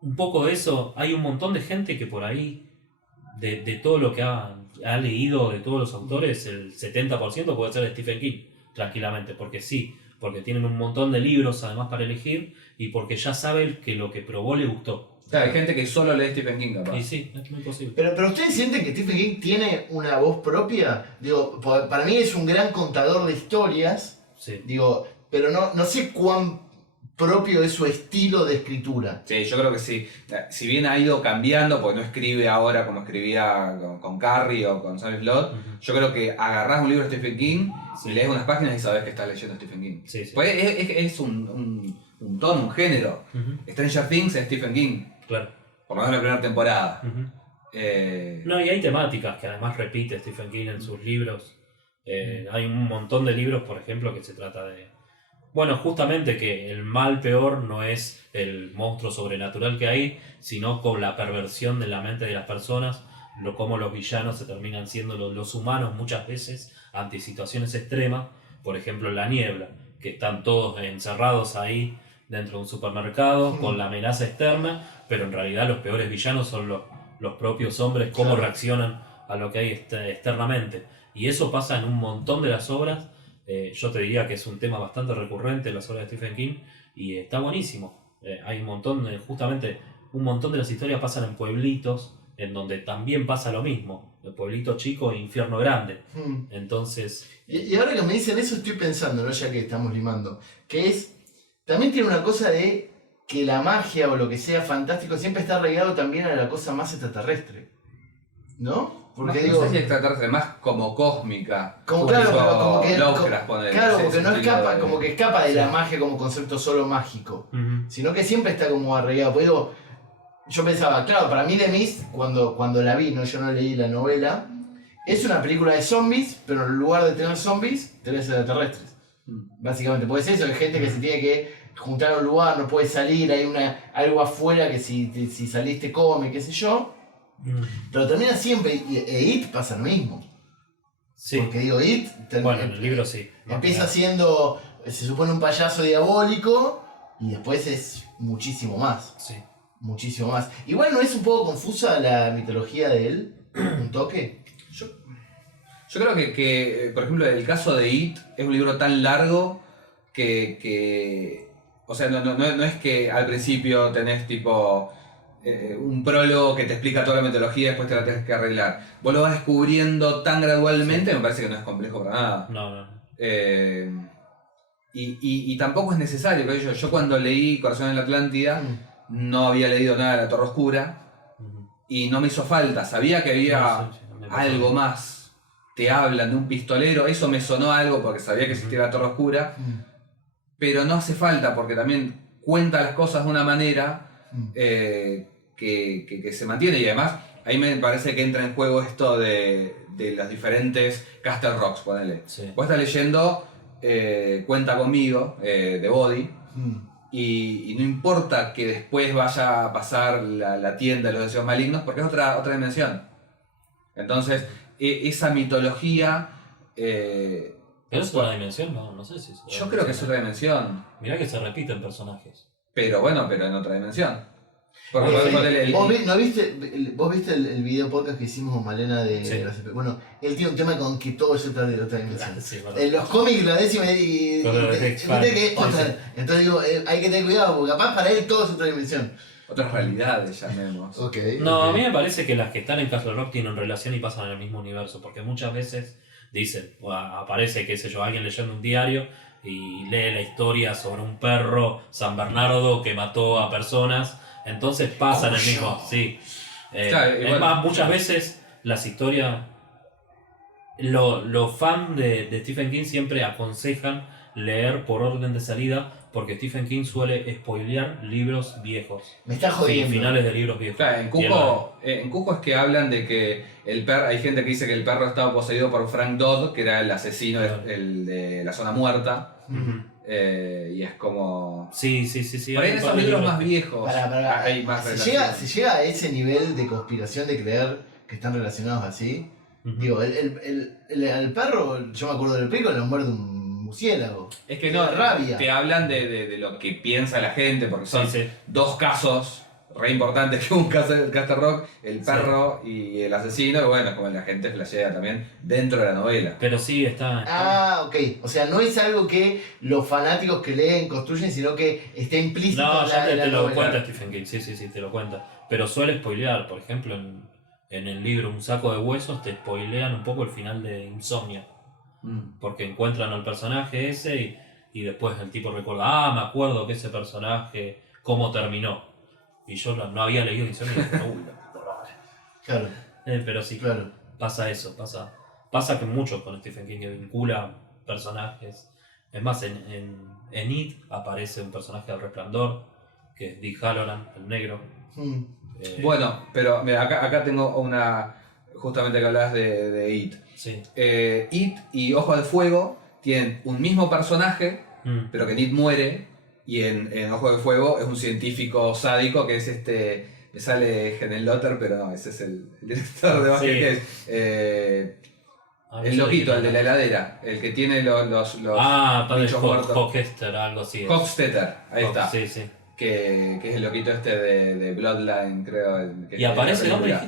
un poco de eso, hay un montón de gente que por ahí de todo lo que ha leído de todos los autores, el 70% puede ser de Stephen King, tranquilamente, porque tienen un montón de libros además para elegir y porque ya saben que lo que probó le gustó. Claro, hay gente que solo lee Stephen King, capaz. Y sí, es muy posible. Pero ¿ustedes sienten que Stephen King tiene una voz propia? Digo, para mí es un gran contador de historias, digo, pero no sé cuán propio es su estilo de escritura. Sí, yo creo que sí. Si bien ha ido cambiando, pues no escribe ahora como escribía con Carrie o con Sam Slott, yo creo que agarrás un libro de Stephen King, lees unas páginas y sabes que estás leyendo Stephen King. Sí. Pues es un tono, un género. Stranger Things es Stephen King. Claro. Por lo menos la primera temporada. No, y hay temáticas que además repite Stephen King en sus libros. Hay un montón de libros, por ejemplo, que se trata de... Bueno, justamente que el mal peor no es el monstruo sobrenatural que hay, sino con la perversión de la mente de las personas, cómo los villanos se terminan siendo los humanos muchas veces ante situaciones extremas. Por ejemplo, La Niebla, que están todos encerrados ahí dentro de un supermercado con la amenaza externa, pero en realidad los peores villanos son los propios hombres, cómo reaccionan a lo que hay externamente. Y eso pasa en un montón de las obras. Yo te diría que es un tema bastante recurrente en las obras de Stephen King y está buenísimo. Hay un montón, justamente un montón de las historias pasan en pueblitos en donde también pasa lo mismo. El pueblito chico e infierno grande. Entonces... Y ahora que me dicen eso estoy pensando, ¿no? Ya que estamos limando, que es... También tiene una cosa de que la magia o lo que sea fantástico siempre está arraigado también a la cosa más extraterrestre, ¿no? Porque no sé si extraterrestre, más como cósmica. Como que no escapa, como que escapa de la magia como concepto solo mágico, sino que siempre está como arraigado. Pues digo, yo pensaba, claro, para mí The Mist, cuando la vi, yo no leí la novela, es una película de zombies, pero en lugar de tener zombies, tenés extraterrestres. Básicamente, pues eso, hay gente que se tiene que juntar a un lugar, no puede salir, hay algo afuera que si salís te come, qué sé yo. Pero termina siempre, e It pasa lo mismo. Sí. Porque digo, It bueno, en el libro sí. Empieza siendo, se supone un payaso diabólico, y después es muchísimo más. Sí. Muchísimo más. Igual no es un poco confusa la mitología de él, un toque. Yo creo que, por ejemplo, el caso de It es un libro tan largo que o sea, no es que al principio tenés tipo un prólogo que te explica toda la metodología y después te la tenés que arreglar. Vos lo vas descubriendo tan gradualmente, me parece que no es complejo para nada. No. Y tampoco es necesario, pero yo cuando leí Corazón en la Atlántida no había leído nada de La Torre Oscura y no me hizo falta, sabía que había algo más. Te hablan de un pistolero, eso me sonó algo porque sabía que existía La Torre Oscura, pero no hace falta porque también cuenta las cosas de una manera que se mantiene, y además ahí me parece que entra en juego esto de los diferentes Castle Rocks, ponele. Sí. Vos estás leyendo Cuenta conmigo, de Body, y no importa que después vaya a pasar la tienda de los deseos malignos porque es otra dimensión. Entonces, esa mitología... ¿Pero es otra dimensión? No sé si es otra Yo creo que es otra dimensión. Mirá que se repiten personajes. Pero en otra dimensión. ¿Vos viste el video podcast que hicimos con Malena de las... Bueno, él tiene un tema con que todo es otra dimensión. Sí, en los cómics la décima y... Entonces digo, hay que tener cuidado porque capaz para él todo es otra dimensión. Otras realidades, llamemos. A mí me parece que las que están en Castle Rock tienen relación y pasan en el mismo universo, porque muchas veces dicen, aparece, qué sé yo, alguien leyendo un diario y lee la historia sobre un perro San Bernardo que mató a personas, entonces pasan el mismo, sí. Es más, muchas veces las historias, los fans de Stephen King siempre aconsejan leer por orden de salida, porque Stephen King suele spoilear libros viejos. Me está jodiendo. Finales de libros viejos. Claro, en Cujo es que hablan de que el perro, hay gente que dice que el perro estaba poseído por Frank Dodd, que era el asesino el de La Zona Muerta. Y es como... Sí. Por ahí en esos libros más viejos hay más relación. Si llega a ese nivel de conspiración de creer que están relacionados así, digo, el perro, yo me acuerdo del pico, lo muerde un murciélago. Es que no, rabia. Te hablan de lo que piensa la gente, porque son dos casos re importantes que un caso del Castle Rock, el perro y el asesino, y bueno, como la gente flashea también dentro de la novela. Pero sí está... Ok. O sea, no es algo que los fanáticos que leen construyen, sino que está implícito en la novela. No, ya te lo cuenta Stephen King, sí, te lo cuenta. Pero suele spoilear, por ejemplo, en el libro Un saco de huesos te spoilean un poco el final de Insomnia. Porque encuentran al personaje ese y después el tipo recuerda, me acuerdo que ese personaje, cómo terminó. Y yo no había leído Insomnia y dije, claro. Pero sí, claro. Pasa eso, pasa que mucho con Stephen King que vincula personajes. Es más, en It aparece un personaje del Resplandor, que es Dick Halloran, el negro. Bueno, pero mira, acá tengo una... Justamente que hablabas de It. Sí. It y Ojo de Fuego tienen un mismo personaje, pero que It muere, y en Ojo de Fuego es un científico sádico que es me sale Helen Lotter, pero no, ese es el director de básquet, que es el loquito, el de la heladera, el que tiene los bichos muertos. Hofstetter, algo así. Hofstetter, ahí está. Sí. Que es el loquito de Bloodline, creo. ¿Y aparece el hombre?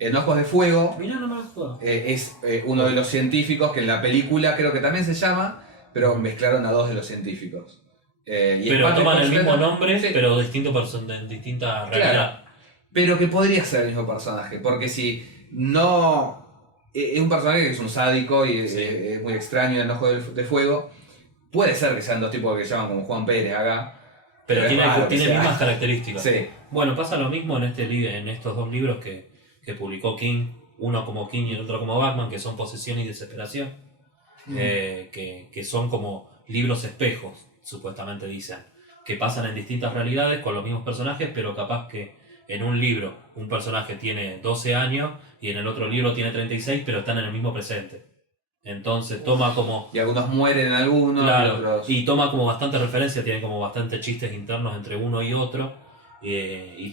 En Ojos de Fuego. Mirá, no me acuerdo. Es uno de los científicos que en la película creo que también se llama, pero mezclaron a dos de los científicos. Pero toman el mismo nombre, pero distinta realidad. Claro, pero que podría ser el mismo personaje, porque si no... Es un personaje que es un sádico y es muy extraño en Ojos de Fuego. Puede ser que sean dos tipos que se llaman como Juan Pérez acá. Pero tiene mismas características. Sí. Bueno, pasa lo mismo en estos dos libros que publicó King, uno como King y el otro como Batman, que son Posesión y Desesperación, que son como libros espejos, supuestamente dicen, que pasan en distintas realidades con los mismos personajes, pero capaz que en un libro un personaje tiene 12 años y en el otro libro tiene 36, pero están en el mismo presente. Entonces toma como... Y algunos mueren en algunos. Claro, otros... y toma como bastante referencia, tiene como bastante chistes internos entre uno y otro,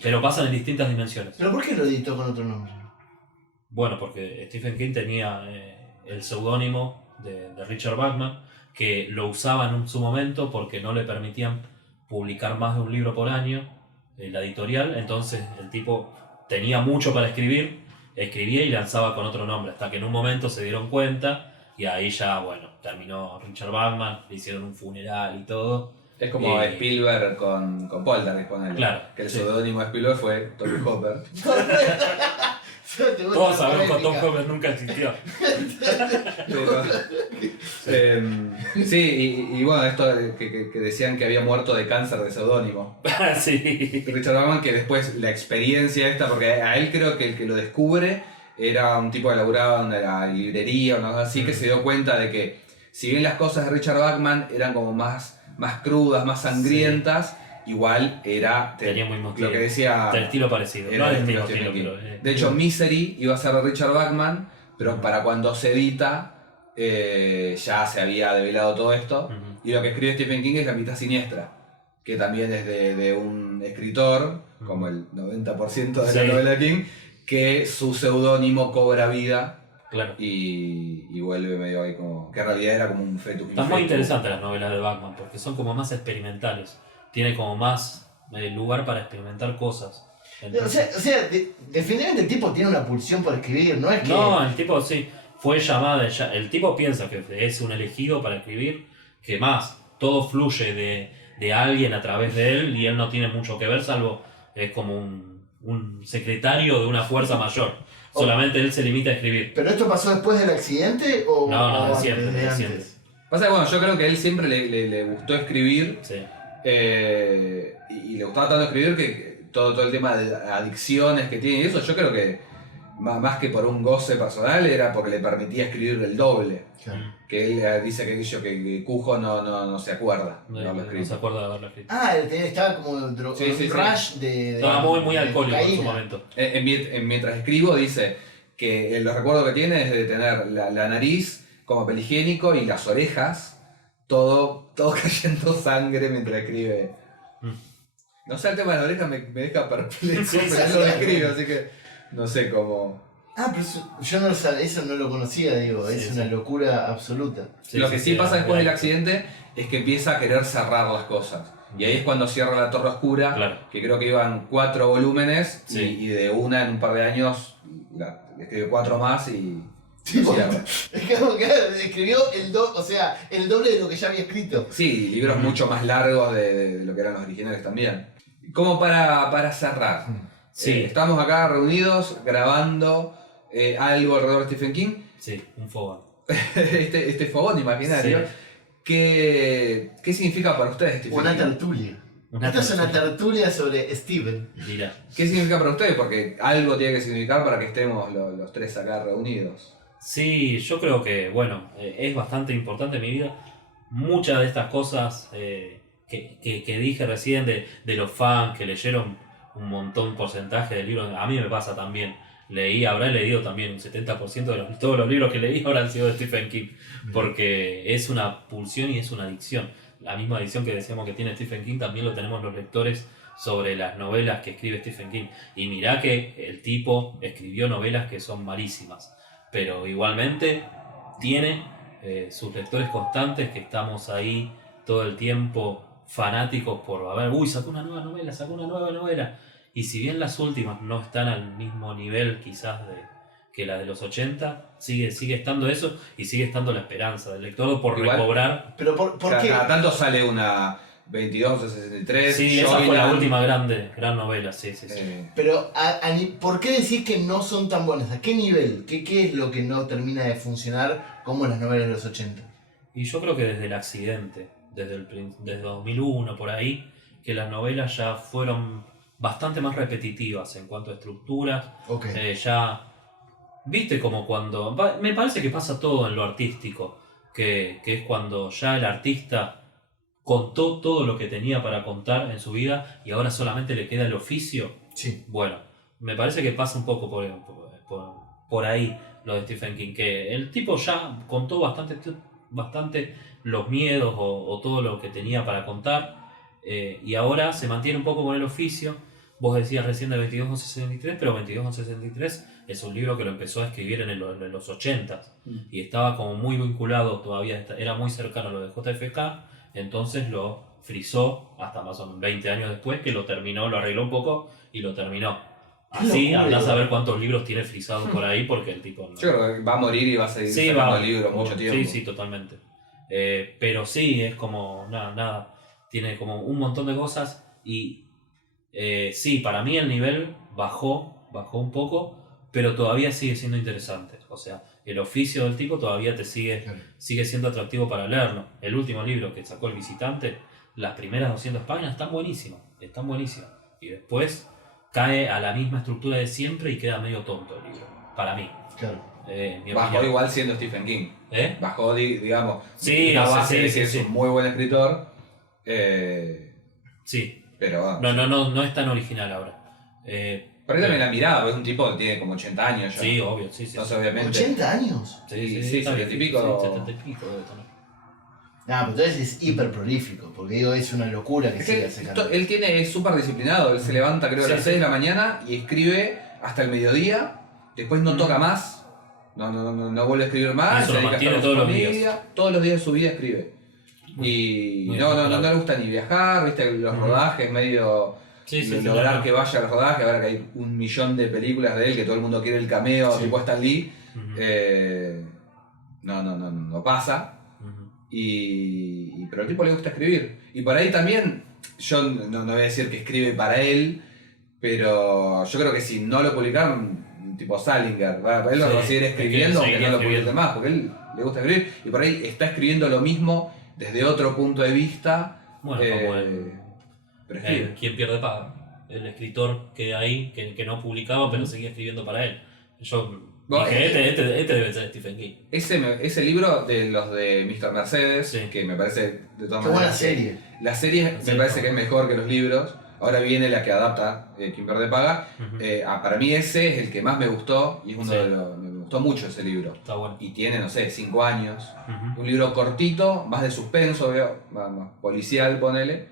pero pasan en distintas dimensiones. ¿Pero por qué lo editó con otro nombre? Bueno, porque Stephen King tenía el seudónimo de Richard Bachman, que lo usaba en su momento porque no le permitían publicar más de un libro por año, la editorial, entonces el tipo tenía mucho para escribir escribía y lanzaba con otro nombre, hasta que en un momento se dieron cuenta y ahí ya, bueno, terminó Richard Bachman, le hicieron un funeral y todo. Es como Spielberg con Poltergeist, ponele. Claro. Que el seudónimo de Spielberg fue Tommy Hopper. Todos sabemos que Tom Hopper nunca existió. Sí, y bueno, esto que decían que había muerto de cáncer de seudónimo. Sí. Richard Bachman, que después la experiencia esta, porque a él creo que el que lo descubre era un tipo que laburaba en la librería o algo así, que se dio cuenta de que si bien las cosas de Richard Bachman eran como más crudas, más sangrientas, igual era tenía muy lo que decía del estilo parecido. Era no del estilo estilo, pero, de hecho, Misery iba a ser de Richard Bachman, pero para cuando se edita ya se había develado todo esto. Y lo que escribe Stephen King es La mitad siniestra, que también es de un escritor, como el 90% de la novela de King, que su seudónimo cobra vida. Claro. Y vuelve medio ahí como... que en realidad era como un fetus. Están muy interesantes las novelas de Bachman porque son como más experimentales. Tiene como más lugar para experimentar cosas. Entonces, o sea definitivamente el tipo tiene una pulsión por escribir, no es que... No, el tipo sí, fue llamado... El tipo piensa que es un elegido para escribir, que más, todo fluye de alguien a través de él y él no tiene mucho que ver, salvo es como un secretario de una fuerza mayor. Solamente él se limita a escribir. ¿Pero esto pasó después del accidente o No, o de siempre. Pasa que bueno, yo creo que a él siempre le gustó escribir. Sí. Y le gustaba tanto escribir que todo el tema de adicciones que tiene y eso, yo creo que más que por un goce personal era porque le permitía escribir el doble. Claro. Que él dice que Cujo no se acuerda de haberlo escrito. No se acuerda de haberlo escrito. Ah, estaba como un rush de estaba muy alcohólico en su cocaína. momento. Mientras escribo dice que los recuerdos que tiene es de tener la nariz como papel higiénico y las orejas todo cayendo sangre mientras escribe. No sé, el tema de las orejas me deja perplejo, pero él lo describe, así que no sé cómo... Ah, pero yo no lo sabía, eso no lo conocía, digo, es una locura absoluta. Lo que sí pasa después del accidente es que empieza a querer cerrar las cosas. Y ahí es cuando cierra La Torre Oscura, que creo que iban 4 volúmenes, y de una en un par de años escribió 4 más y... Sí, es como que escribió el doble de lo que ya había escrito. Sí, libros mucho más largos de lo que eran los originales también. Como para cerrar, estamos acá reunidos grabando algo alrededor de Stephen King. Sí, un fogón. este fogón imaginario. Sí. ¿Qué significa para ustedes Stephen King? Una tertulia. Esta es una tertulia sobre Stephen. Mira. ¿Qué significa para ustedes? Porque algo tiene que significar para que estemos los tres acá reunidos. Sí, yo creo que, bueno, es bastante importante en mi vida. Muchas de estas cosas que dije recién de los fans que leyeron un montón porcentaje de libros, a mí me pasa también. Habré leído también un 70% de todos los libros que leí habrán sido de Stephen King, porque es una pulsión y es una adicción. La misma adicción que decíamos que tiene Stephen King también lo tenemos los lectores sobre las novelas que escribe Stephen King. Y mirá que el tipo escribió novelas que son malísimas, pero igualmente tiene sus lectores constantes que estamos ahí todo el tiempo fanáticos por a ver, sacó una nueva novela. Y si bien las últimas no están al mismo nivel quizás que la de los 80, sigue estando eso y sigue estando la esperanza del lector por recobrar. Pero ¿por qué? Cada tanto sale una 2263. Sí, esa fue la última gran novela, sí. Pero ¿por qué decís que no son tan buenas? ¿A qué nivel? ¿Qué es lo que no termina de funcionar como las novelas de los 80? Y yo creo que desde el accidente, desde 2001 por ahí, que las novelas ya fueron bastante más repetitivas en cuanto a estructuras. Ya viste como cuando... Me parece que pasa todo en lo artístico, que es cuando ya el artista contó todo lo que tenía para contar en su vida y ahora solamente le queda el oficio. Sí. Bueno, me parece que pasa un poco por ahí lo de Stephen King, que el tipo ya contó bastante los miedos o todo lo que tenía para contar, y ahora se mantiene un poco con el oficio. Vos decías recién de 22-11-63, pero 22-11-63 es un libro que lo empezó a escribir en los 80s y estaba como muy vinculado todavía, era muy cercano a lo de JFK, entonces lo frizó hasta más o menos 20 años después, que lo terminó, lo arregló un poco y lo terminó. Así andás a ver cuántos libros tiene frisados por ahí, porque el tipo no... Yo creo que va a morir y va a seguir sacando libros mucho tiempo. Sí, totalmente. Pero sí, es como, nada, tiene como un montón de cosas y sí, para mí el nivel bajó un poco, pero todavía sigue siendo interesante. O sea, el oficio del tipo todavía sigue siendo atractivo para leerlo. El último libro que sacó El Visitante, las primeras 200 páginas están buenísimas. Y después cae a la misma estructura de siempre y queda medio tonto el libro, para mí. Claro. Bajó igual siendo Stephen King. Bajó, digamos, sí, la base de que es un muy buen escritor. Sí. Pero no es tan original ahora. Pero ahí también la mirada, porque es un tipo que tiene como 80 años ya. Sí, obvio, sí. Entonces, obviamente. ¿80 años? Sí, 70 y pico. 70 y pico debe tener. Pero entonces es hiper prolífico, porque digo, es una locura que siga sacando. Él es súper disciplinado, él se levanta creo a las 6 de la mañana y escribe hasta el mediodía, después no toca más, no vuelve a escribir más, se dedica a todos los días. Todos los días de su vida escribe. Y no le gusta ni viajar, viste, los rodajes medio... lograr que vaya al rodaje, ahora que hay 1 millón de películas de él, que todo el mundo quiere el cameo, tipo Stan Lee, no pasa. Pero al tipo le gusta escribir. Y por ahí también, yo no voy a decir que escribe para él, pero yo creo que si no lo publicaron, tipo Salinger, él lo va a seguir escribiendo aunque no lo publique más, porque él le gusta escribir. Y por ahí está escribiendo lo mismo desde otro punto de vista. Bueno, como ¿Quién pierde paga? El escritor que ahí, que no publicaba, pero seguía escribiendo para él. Yo dije, este debe ser Stephen King. Ese libro de los de Mr. Mercedes, que me parece de todas maneras... Qué buena serie. La serie me parece que es mejor que los libros. Ahora viene la que adapta Quien pierde paga. Para mí ese es el que más me gustó y es uno de los... Me gustó mucho ese libro. Está bueno. Y tiene, no sé, 5 años. Un libro cortito, más de suspenso, más policial, ponele.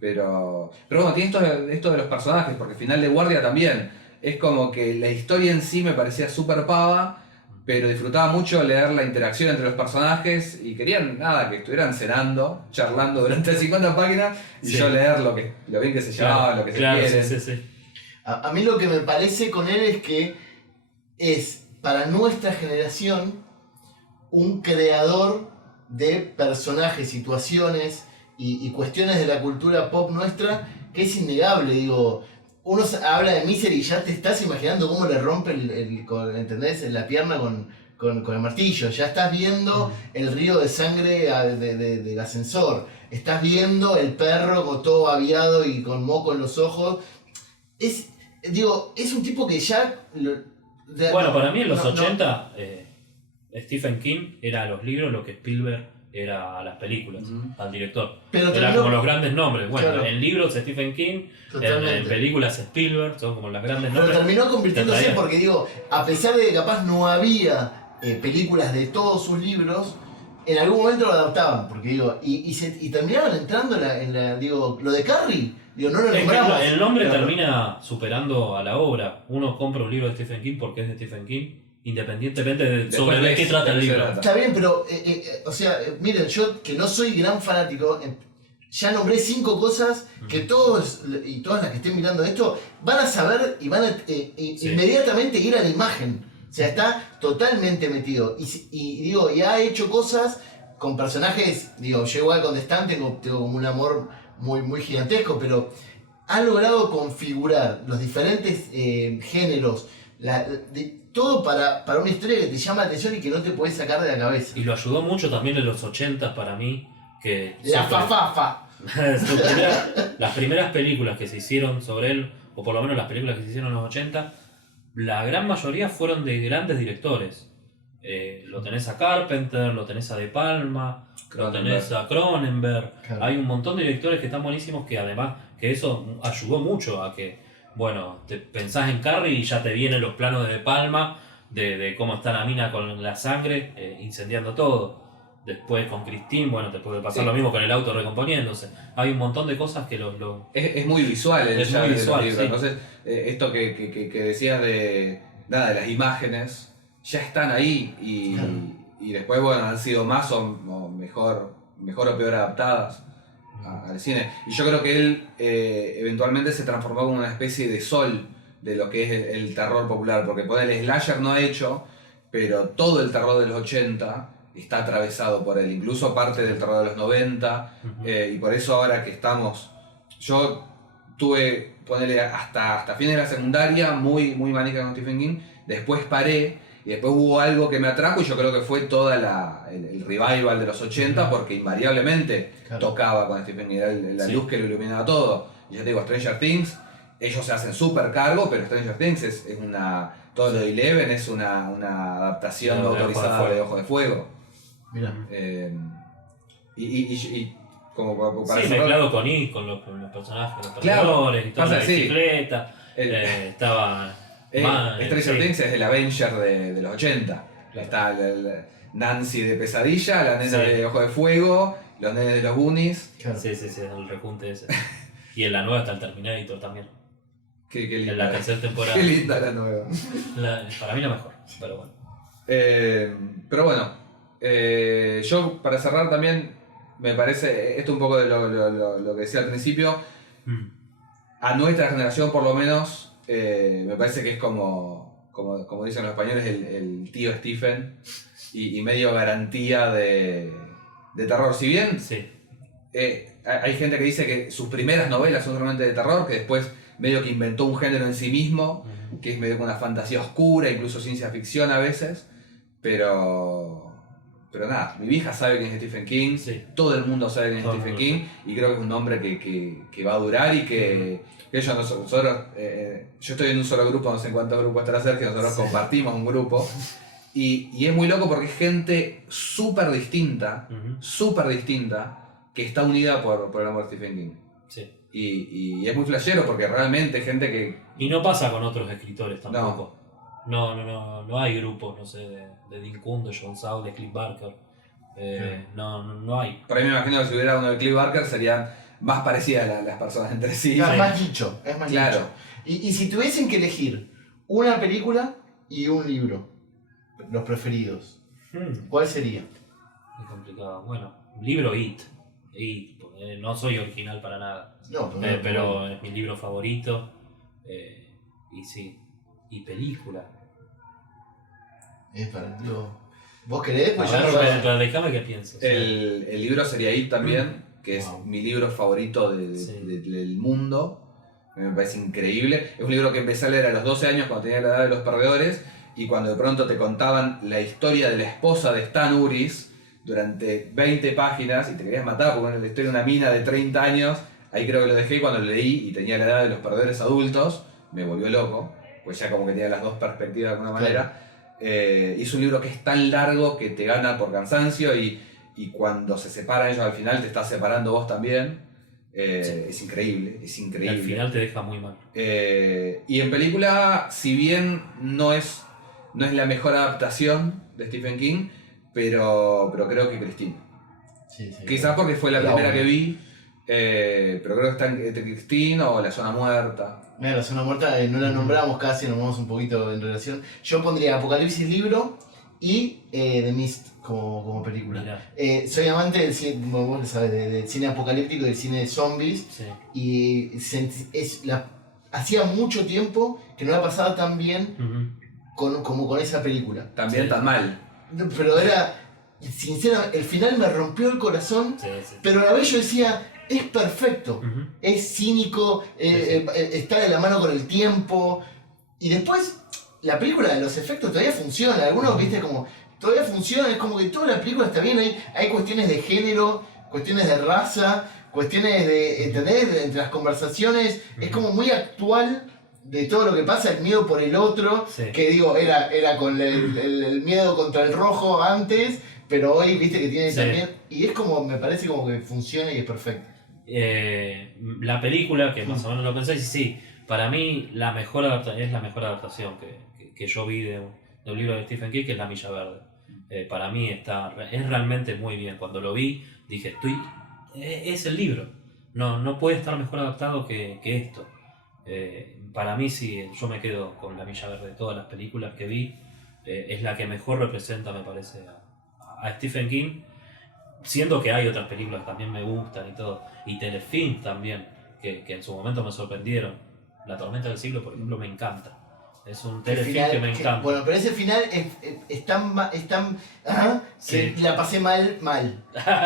Pero bueno, tiene esto de los personajes, porque el final de Guardia también es como que la historia en sí me parecía súper pava, pero disfrutaba mucho leer la interacción entre los personajes y querían que estuvieran cenando, charlando durante 50 páginas y yo leer lo bien que se llevaban, lo que se quieren. Sí. A mí lo que me parece con él es que es para nuestra generación un creador de personajes, situaciones y cuestiones de la cultura pop nuestra que es innegable. Digo, uno habla de Misery y ya te estás imaginando cómo le rompe ¿entendés? La pierna con el martillo. Ya estás viendo el río de sangre del ascensor. Estás viendo el perro con todo babeado y con moco en los ojos. Es un tipo que ya... para mí en los 80 Stephen King era a los libros lo que Spielberg era a las películas, al director. Pero era como los grandes nombres. Bueno, claro. En libros Stephen King, en películas Spielberg, son como las grandes nombres. Pero terminó convirtiéndose porque a pesar de que capaz no había películas de todos sus libros, en algún momento lo adaptaban, porque y terminaban entrando lo de Carrie, no lo nombramos. El nombre termina superando a la obra. Uno compra un libro de Stephen King porque es de Stephen King, independientemente de sobre de qué trata el libro. Está bien, pero miren, yo que no soy gran fanático, ya nombré 5 cosas que todos y todas las que estén mirando esto van a saber y van a inmediatamente ir a la imagen. O sea, está totalmente metido. Y ha hecho cosas con personajes, yo igual con The Stand tengo como un amor muy, muy gigantesco, pero ha logrado configurar los diferentes géneros, todo para una historia que te llama la atención y que no te puedes sacar de la cabeza. Y lo ayudó mucho también en los 80 para mí, que... La fafafa. Las primeras películas que se hicieron sobre él, o por lo menos las películas que se hicieron en los 80, la gran mayoría fueron de grandes directores. Lo tenés a Carpenter, lo tenés a De Palma, lo tenés a Cronenberg. Claro. Hay un montón de directores que están buenísimos, que además que eso ayudó mucho a que, te pensás en Carrie y ya te vienen los planos de Palma, de cómo está la mina con la sangre incendiando todo. Después con Christine, te puede pasar lo mismo con el auto recomponiéndose. Hay un montón de cosas que Es muy visual el es muy visual, libro. Entonces, esto que decías de las imágenes, ya están ahí y después han sido más o mejor o peor adaptadas al cine. Y yo creo que él eventualmente se transformó como una especie de sol de lo que es el terror popular, porque el slasher no ha hecho, pero todo el terror de los 80 está atravesado por él, incluso parte del terror de los 90, y por eso ahora que estamos, yo tuve, ponele hasta fines de la secundaria, muy maníaca con Stephen King, después paré, y después hubo algo que me atrajo, y yo creo que fue toda el revival de los 80, porque invariablemente tocaba con Stephen King, era la luz que lo iluminaba todo. Y ya te digo, Stranger Things, ellos se hacen súper cargo, pero Stranger Things es una... Todo lo de Eleven es una adaptación no autorizada de Ojo de Fuego. Mira. Y como para mezclado con los personajes, los perdedores, y toda la bicicleta. Estaba... Stranger Things es el Avenger de los 80. Está Nancy de Pesadilla, la nena de Ojo de Fuego, los nenes de los Goonies. Claro. Sí, el rejunte ese. Y en la nueva está el Terminator también. Qué linda. En la tercera temporada. Qué linda la nueva. Para mí la mejor, pero bueno. Pero bueno, yo para cerrar también, me parece, esto un poco de lo que decía al principio, a nuestra generación por lo menos, me parece que es como dicen los españoles, el tío Stephen, y medio garantía de terror. Si bien hay gente que dice que sus primeras novelas son realmente de terror, que después medio que inventó un género en sí mismo, que es medio con una fantasía oscura, incluso ciencia ficción a veces, pero nada, mi vieja sabe quién es Stephen King, todo el mundo sabe quién es Stephen King, y creo que es un nombre que va a durar, y que nosotros, yo estoy en un solo grupo, no sé en cuántos grupos estará Sergio, nosotros compartimos un grupo, y es muy loco porque es gente súper distinta, que está unida por el amor de Stephen King. Sí. Y es muy flashero porque realmente gente que... Y no pasa con otros escritores tampoco. No hay grupos, no sé, de Dean Kuhn, de John Saul, de Cliff Barker. No hay. Por ahí me imagino que si hubiera uno de Cliff Barker serían más parecidas las personas entre sí. Es más dicho, es más dicho. Y si tuviesen que elegir una película y un libro, los preferidos, ¿cuál sería? Es complicado. Bueno, libro It. No soy original para nada. Pero es mi libro favorito. Y película. ¿Vos querés? Pues déjame que pienses. El libro sería It también, que es mi libro favorito del mundo. Me parece increíble. Es un libro que empecé a leer a los 12 años cuando tenía la edad de los perdedores, y cuando de pronto te contaban la historia de la esposa de Stan Uris durante 20 páginas y te querías matar porque la historia de una mina de 30 años, ahí creo que lo dejé, y cuando lo leí y tenía la edad de los perdedores adultos, me volvió loco, pues ya como que tenía las dos perspectivas de alguna manera. Es un libro que es tan largo que te gana por cansancio, y cuando se separan ellos al final te estás separando vos también. Es increíble. Al final te deja muy mal. Y en película, si bien no es la mejor adaptación de Stephen King, pero creo que Christine. Quizás porque fue la primera que vi, pero creo que está entre Christine o La Zona Muerta. Mira, La Zona Muerta no la nombramos casi, nos vamos un poquito en relación. Yo pondría Apocalipsis libro y The Mist como película. Soy amante del cine, vos lo sabés, del cine apocalíptico y del cine de zombies. Y hacía mucho tiempo que no la pasaba tan bien como con esa película. También tan mal. Pero era, sinceramente, el final me rompió el corazón, pero a la vez yo decía, es perfecto, es cínico, está de la mano con el tiempo, y después la película, los efectos todavía funcionan, algunos viste como, todavía funcionan, es como que toda la película está bien, hay cuestiones de género, cuestiones de raza, cuestiones de, ¿entendés? Entre las conversaciones, es como muy actual de todo lo que pasa, el miedo por el otro, que digo, era con el miedo contra el rojo antes, pero hoy viste que tiene también, y es como, me parece como que funciona y es perfecto. La película, que más o menos lo pensé, sí, para mí es la mejor adaptación que yo vi de un libro de Stephen King, que es La Milla Verde. Para mí es realmente muy bien. Cuando lo vi, dije, es el libro, no puede estar mejor adaptado que esto. Para mí sí, yo me quedo con La Milla Verde. De todas las películas que vi, es la que mejor representa, me parece, a Stephen King, siendo que hay otras películas que también me gustan y todo, y Telefilm también, que en su momento me sorprendieron, La tormenta del siglo, por ejemplo, me encanta. Es un telefilm que me encanta. Bueno, pero ese final es tan que la pasé mal.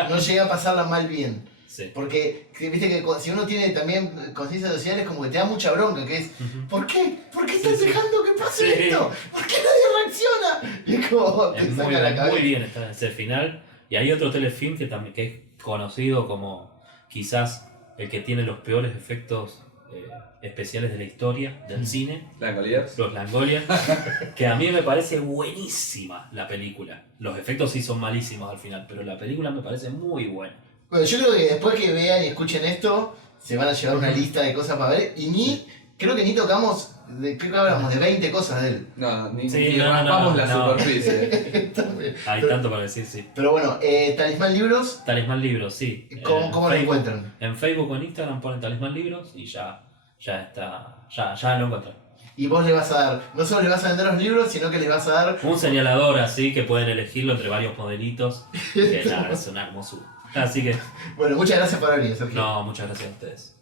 No llegué a pasarla mal bien. Sí. Porque viste que si uno tiene también conciencias sociales, como que te da mucha bronca, que es ¿por qué? ¿Por qué estás dejando que pase esto? ¿Por qué nadie reacciona? Y es como te saca la cabeza. Muy bien está ese final. Y hay otro telefilm que también que es conocido como quizás el que tiene los peores efectos especiales de la historia del cine. Los Langoliers. Que a mí me parece buenísima la película. Los efectos sí son malísimos al final, pero la película me parece muy buena. Bueno, yo creo que después que vean y escuchen esto, se van a llevar una lista de cosas para ver. Y creo que ni tocamos, creo que hablamos de 20 cosas de él. Ni raspamos la superficie. Hay tanto para decir, sí. Pero bueno, Talismán Libros. Talismán Libros, sí. ¿Cómo lo encuentran? En Facebook o en Instagram ponen Talismán Libros y ya está, ya lo encontré. Y vos le vas a dar, no solo le vas a vender los libros, sino que les vas a dar un señalador así que pueden elegirlo entre varios modelitos. Que nada, es una hermosura. Así que. Bueno, muchas gracias por venir, Sergio. No, muchas gracias a ustedes.